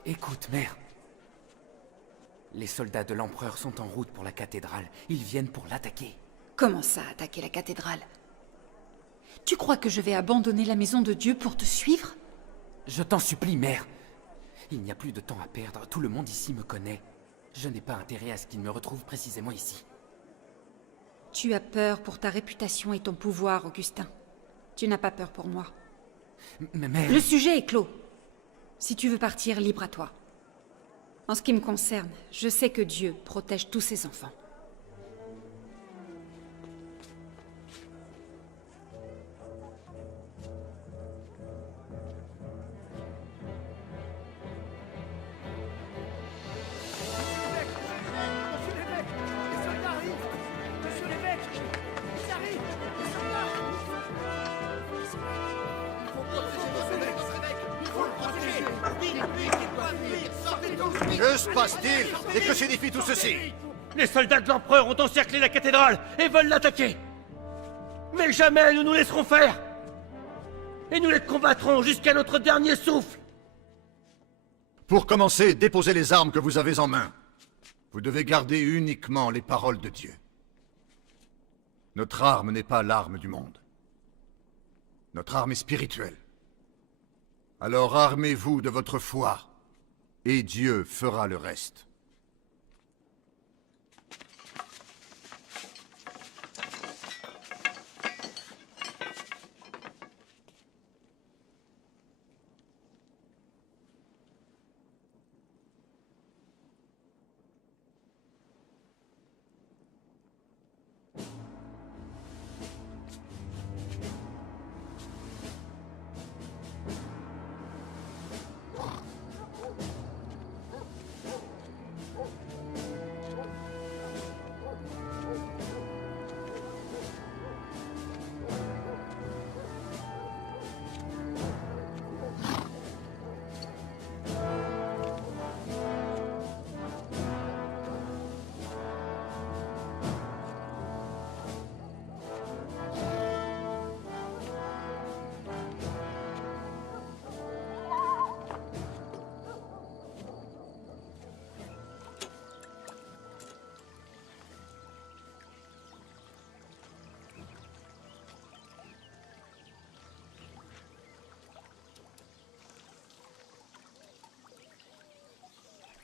Écoute, mère. Les soldats de l'empereur sont en route pour la cathédrale. Ils viennent pour l'attaquer. Comment ça, attaquer la cathédrale? Tu crois que je vais abandonner la maison de Dieu pour te suivre? Je t'en supplie, mère. Il n'y a plus de temps à perdre. Tout le monde ici me connaît. Je n'ai pas intérêt à ce qu'il me retrouve précisément ici. Tu as peur pour ta réputation et ton pouvoir, Augustin. Tu n'as pas peur pour moi. Mais mère... Le sujet est clos. Si tu veux partir, libre à toi. En ce qui me concerne, je sais que Dieu protège tous ses enfants. Que se passe-t-il? Et que signifie tout ceci? Les soldats de l'empereur ont encerclé la cathédrale et veulent l'attaquer. Mais jamais nous nous laisserons faire. Et nous les combattrons jusqu'à notre dernier souffle. Pour commencer, déposez les armes que vous avez en main. Vous devez garder uniquement les paroles de Dieu. Notre arme n'est pas l'arme du monde. Notre arme est spirituelle. Alors armez-vous de votre foi, et Dieu fera le reste.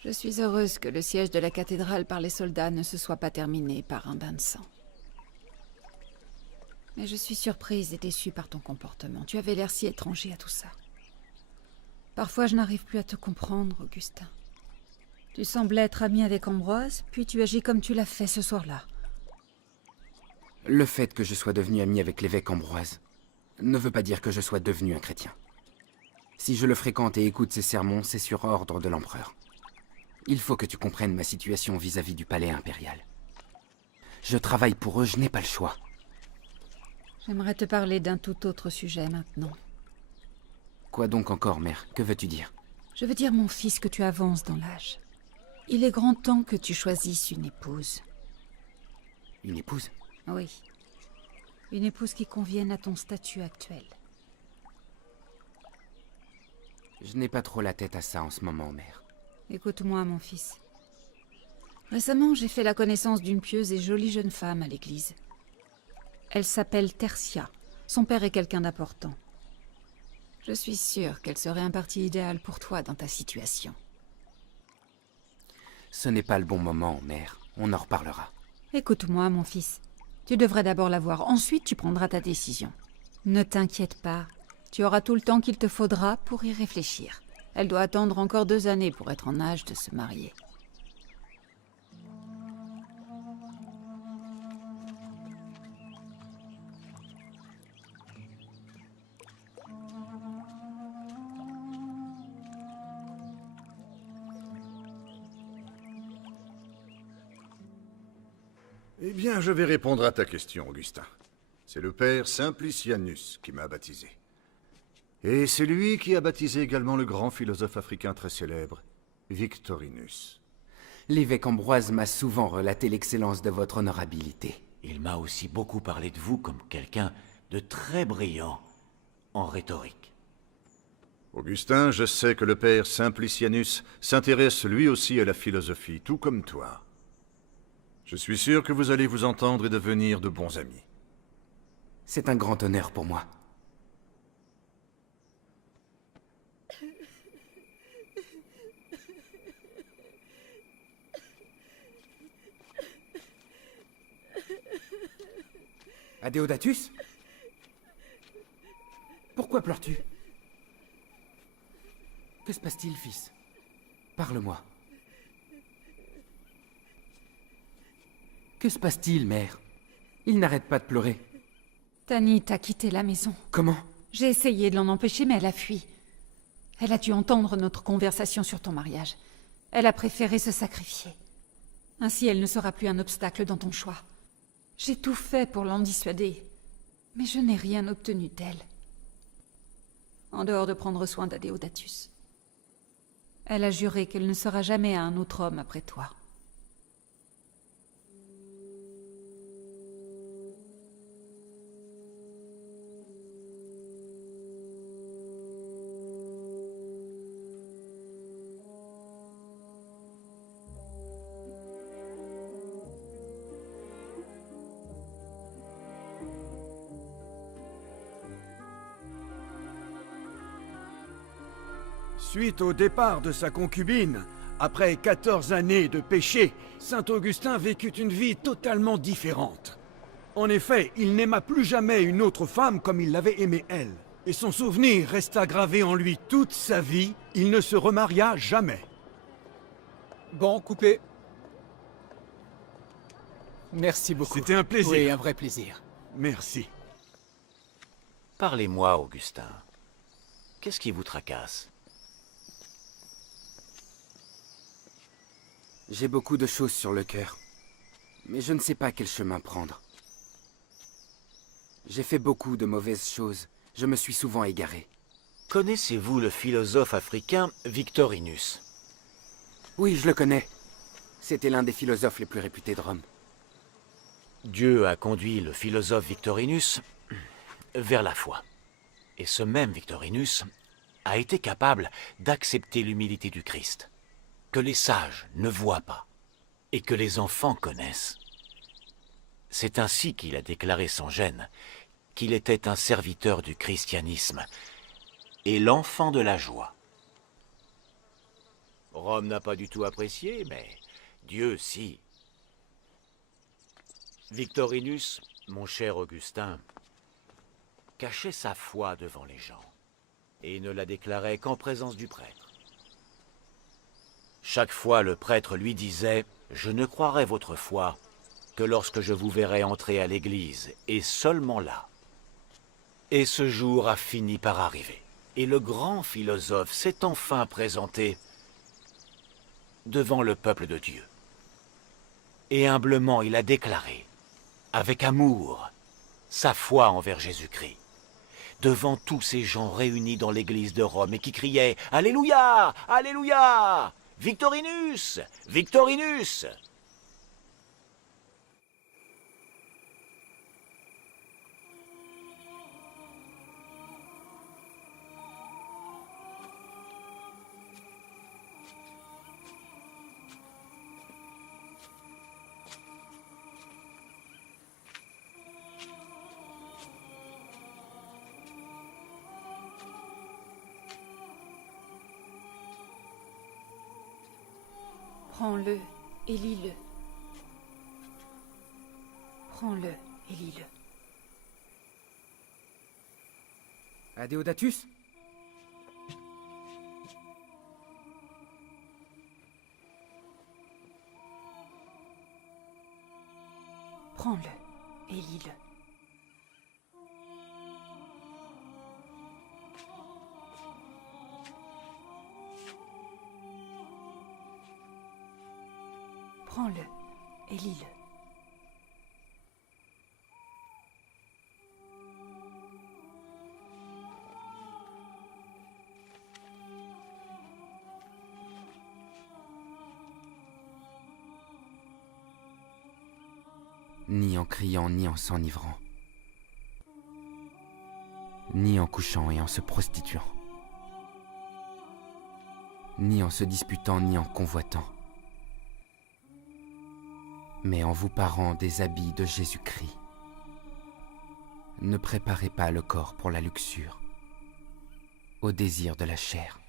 Je suis heureuse que le siège de la cathédrale par les soldats ne se soit pas terminé par un bain de sang. Mais je suis surprise et déçue par ton comportement. Tu avais l'air si étranger à tout ça. Parfois, je n'arrive plus à te comprendre, Augustin. Tu semblais être ami avec Ambroise, puis tu agis comme tu l'as fait ce soir-là. Le fait que je sois devenu ami avec l'évêque Ambroise ne veut pas dire que je sois devenu un chrétien. Si je le fréquente et écoute ses sermons, c'est sur ordre de l'empereur. Il faut que tu comprennes ma situation vis-à-vis du palais impérial. Je travaille pour eux, je n'ai pas le choix. J'aimerais te parler d'un tout autre sujet maintenant. Quoi donc encore, mère? Que veux-tu dire? Je veux dire, mon fils, que tu avances dans l'âge. Il est grand temps que tu choisisses une épouse. Une épouse? Oui. Une épouse qui convienne à ton statut actuel. Je n'ai pas trop la tête à ça en ce moment, mère. Écoute-moi, mon fils. Récemment, j'ai fait la connaissance d'une pieuse et jolie jeune femme à l'église. Elle s'appelle Tertia. Son père est quelqu'un d'important. Je suis sûre qu'elle serait un parti idéal pour toi dans ta situation. Ce n'est pas le bon moment, mère. On en reparlera. Écoute-moi, mon fils. Tu devrais d'abord la voir, ensuite tu prendras ta décision. Ne t'inquiète pas. Tu auras tout le temps qu'il te faudra pour y réfléchir. Elle doit attendre encore 2 années pour être en âge de se marier. Eh bien, je vais répondre à ta question, Augustin. C'est le père Simplicianus qui m'a baptisé. Et c'est lui qui a baptisé également le grand philosophe africain très célèbre, Victorinus. L'évêque Ambroise m'a souvent relaté l'excellence de votre honorabilité. Il m'a aussi beaucoup parlé de vous comme quelqu'un de très brillant en rhétorique. Augustin, je sais que le père Simplicianus s'intéresse lui aussi à la philosophie, tout comme toi. Je suis sûr que vous allez vous entendre et devenir de bons amis. C'est un grand honneur pour moi. Adéodatus? Pourquoi pleures-tu? Que se passe-t-il, fils? Parle-moi. Que se passe-t-il, mère? Il n'arrête pas de pleurer. Tanit a quitté la maison. Comment? J'ai essayé de l'en empêcher, mais elle a fui. Elle a dû entendre notre conversation sur ton mariage. Elle a préféré se sacrifier. Ainsi, elle ne sera plus un obstacle dans ton choix. J'ai tout fait pour l'en dissuader, mais je n'ai rien obtenu d'elle. En dehors de prendre soin d'Adéodatus. Elle a juré qu'elle ne sera jamais à un autre homme après toi. Suite au départ de sa concubine, après 14 années de péché, saint Augustin vécut une vie totalement différente. En effet, il n'aima plus jamais une autre femme comme il l'avait aimée elle. Et son souvenir resta gravé en lui toute sa vie, il ne se remaria jamais. Bon, coupé. Merci beaucoup. C'était un plaisir. Oui, un vrai plaisir. Merci. Parlez-moi, Augustin. Qu'est-ce qui vous tracasse? J'ai beaucoup de choses sur le cœur, mais je ne sais pas quel chemin prendre. J'ai fait beaucoup de mauvaises choses. Je me suis souvent égaré. Connaissez-vous le philosophe africain Victorinus? Oui, je le connais. C'était l'un des philosophes les plus réputés de Rome. Dieu a conduit le philosophe Victorinus vers la foi. Et ce même Victorinus a été capable d'accepter l'humilité du Christ, que les sages ne voient pas et que les enfants connaissent. C'est ainsi qu'il a déclaré sans gêne qu'il était un serviteur du christianisme et l'enfant de la joie. Rome n'a pas du tout apprécié, mais Dieu si. Victorinus, mon cher Augustin, cachait sa foi devant les gens et ne la déclarait qu'en présence du prêtre. Chaque fois, le prêtre lui disait « Je ne croirai votre foi que lorsque je vous verrai entrer à l'église, et seulement là. » Et ce jour a fini par arriver. Et le grand philosophe s'est enfin présenté devant le peuple de Dieu. Et humblement, il a déclaré, avec amour, sa foi envers Jésus-Christ, devant tous ces gens réunis dans l'église de Rome et qui criaient « Alléluia! Alléluia! Victorinus! Victorinus !» Prends-le et lis-le. Prends-le et lis-le. Adéodatus? Prends-le et lis-le. Prends-le et lis-le. Ni en criant, ni en s'enivrant. Ni en couchant et en se prostituant. Ni en se disputant, ni en convoitant. Mais en vous parant des habits de Jésus-Christ. Ne préparez pas le corps pour la luxure, au désir de la chair.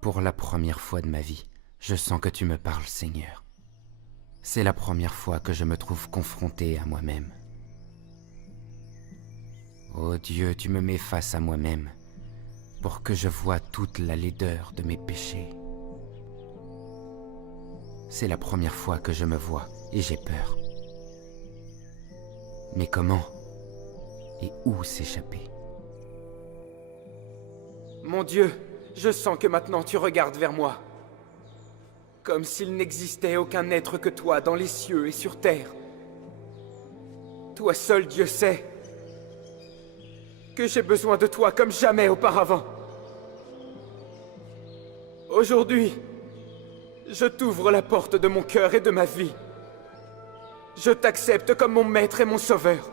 Pour la première fois de ma vie, je sens que tu me parles, Seigneur. C'est la première fois que je me trouve confronté à moi-même. Ô Dieu, tu me mets face à moi-même pour que je voie toute la laideur de mes péchés. C'est la première fois que je me vois et j'ai peur. Mais comment et où s'échapper? Mon Dieu, je sens que maintenant tu regardes vers moi. Comme s'il n'existait aucun être que toi dans les cieux et sur terre. Toi seul, Dieu sait que j'ai besoin de toi comme jamais auparavant. Aujourd'hui, je t'ouvre la porte de mon cœur et de ma vie. Je t'accepte comme mon maître et mon sauveur.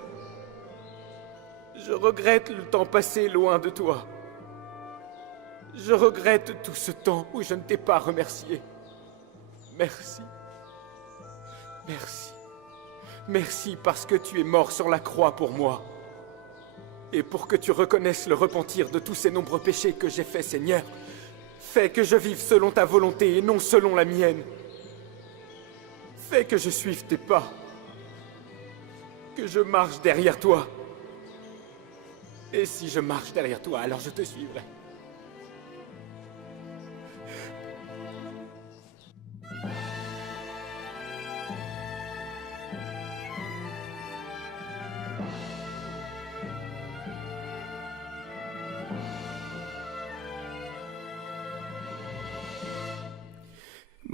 Je regrette le temps passé loin de toi. Je regrette tout ce temps où je ne t'ai pas remercié. Merci. Merci. Merci parce que tu es mort sur la croix pour moi. Et pour que tu reconnaisses le repentir de tous ces nombreux péchés que j'ai faits, Seigneur. Fais que je vive selon ta volonté et non selon la mienne. Fais que je suive tes pas. Que je marche derrière toi. Et si je marche derrière toi, alors je te suivrai.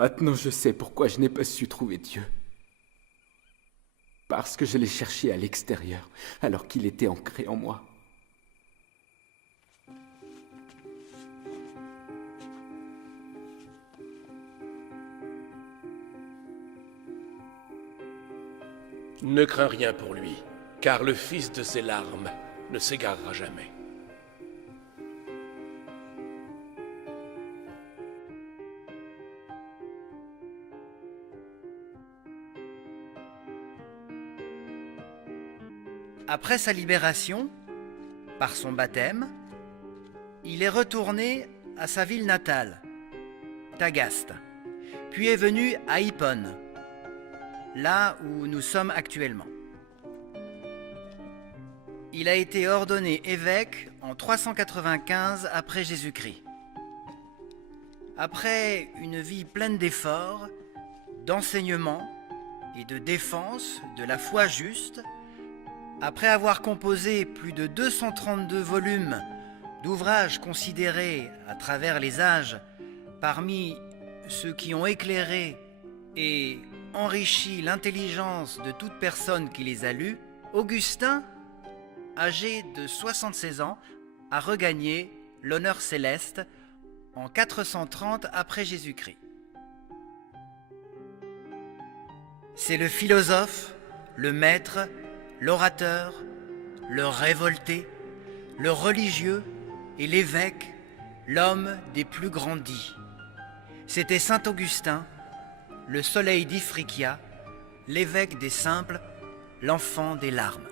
Maintenant, je sais pourquoi je n'ai pas su trouver Dieu. Parce que je l'ai cherché à l'extérieur, alors qu'il était ancré en moi. Ne crains rien pour lui, car le fils de ses larmes ne s'égarera jamais. Après sa libération, par son baptême, il est retourné à sa ville natale, Tagaste, puis est venu à Hippone, là où nous sommes actuellement. Il a été ordonné évêque en 395 après Jésus-Christ. Après une vie pleine d'efforts, d'enseignement et de défense de la foi juste, après avoir composé plus de 232 volumes d'ouvrages considérés à travers les âges parmi ceux qui ont éclairé et enrichi l'intelligence de toute personne qui les a lus, Augustin, âgé de 76 ans, a regagné l'honneur céleste en 430 après Jésus-Christ. C'est le philosophe, le maître, l'orateur, le révolté, le religieux et l'évêque, l'homme des plus grandis. C'était saint Augustin, le soleil d'Ifriqiya, l'évêque des simples, l'enfant des larmes.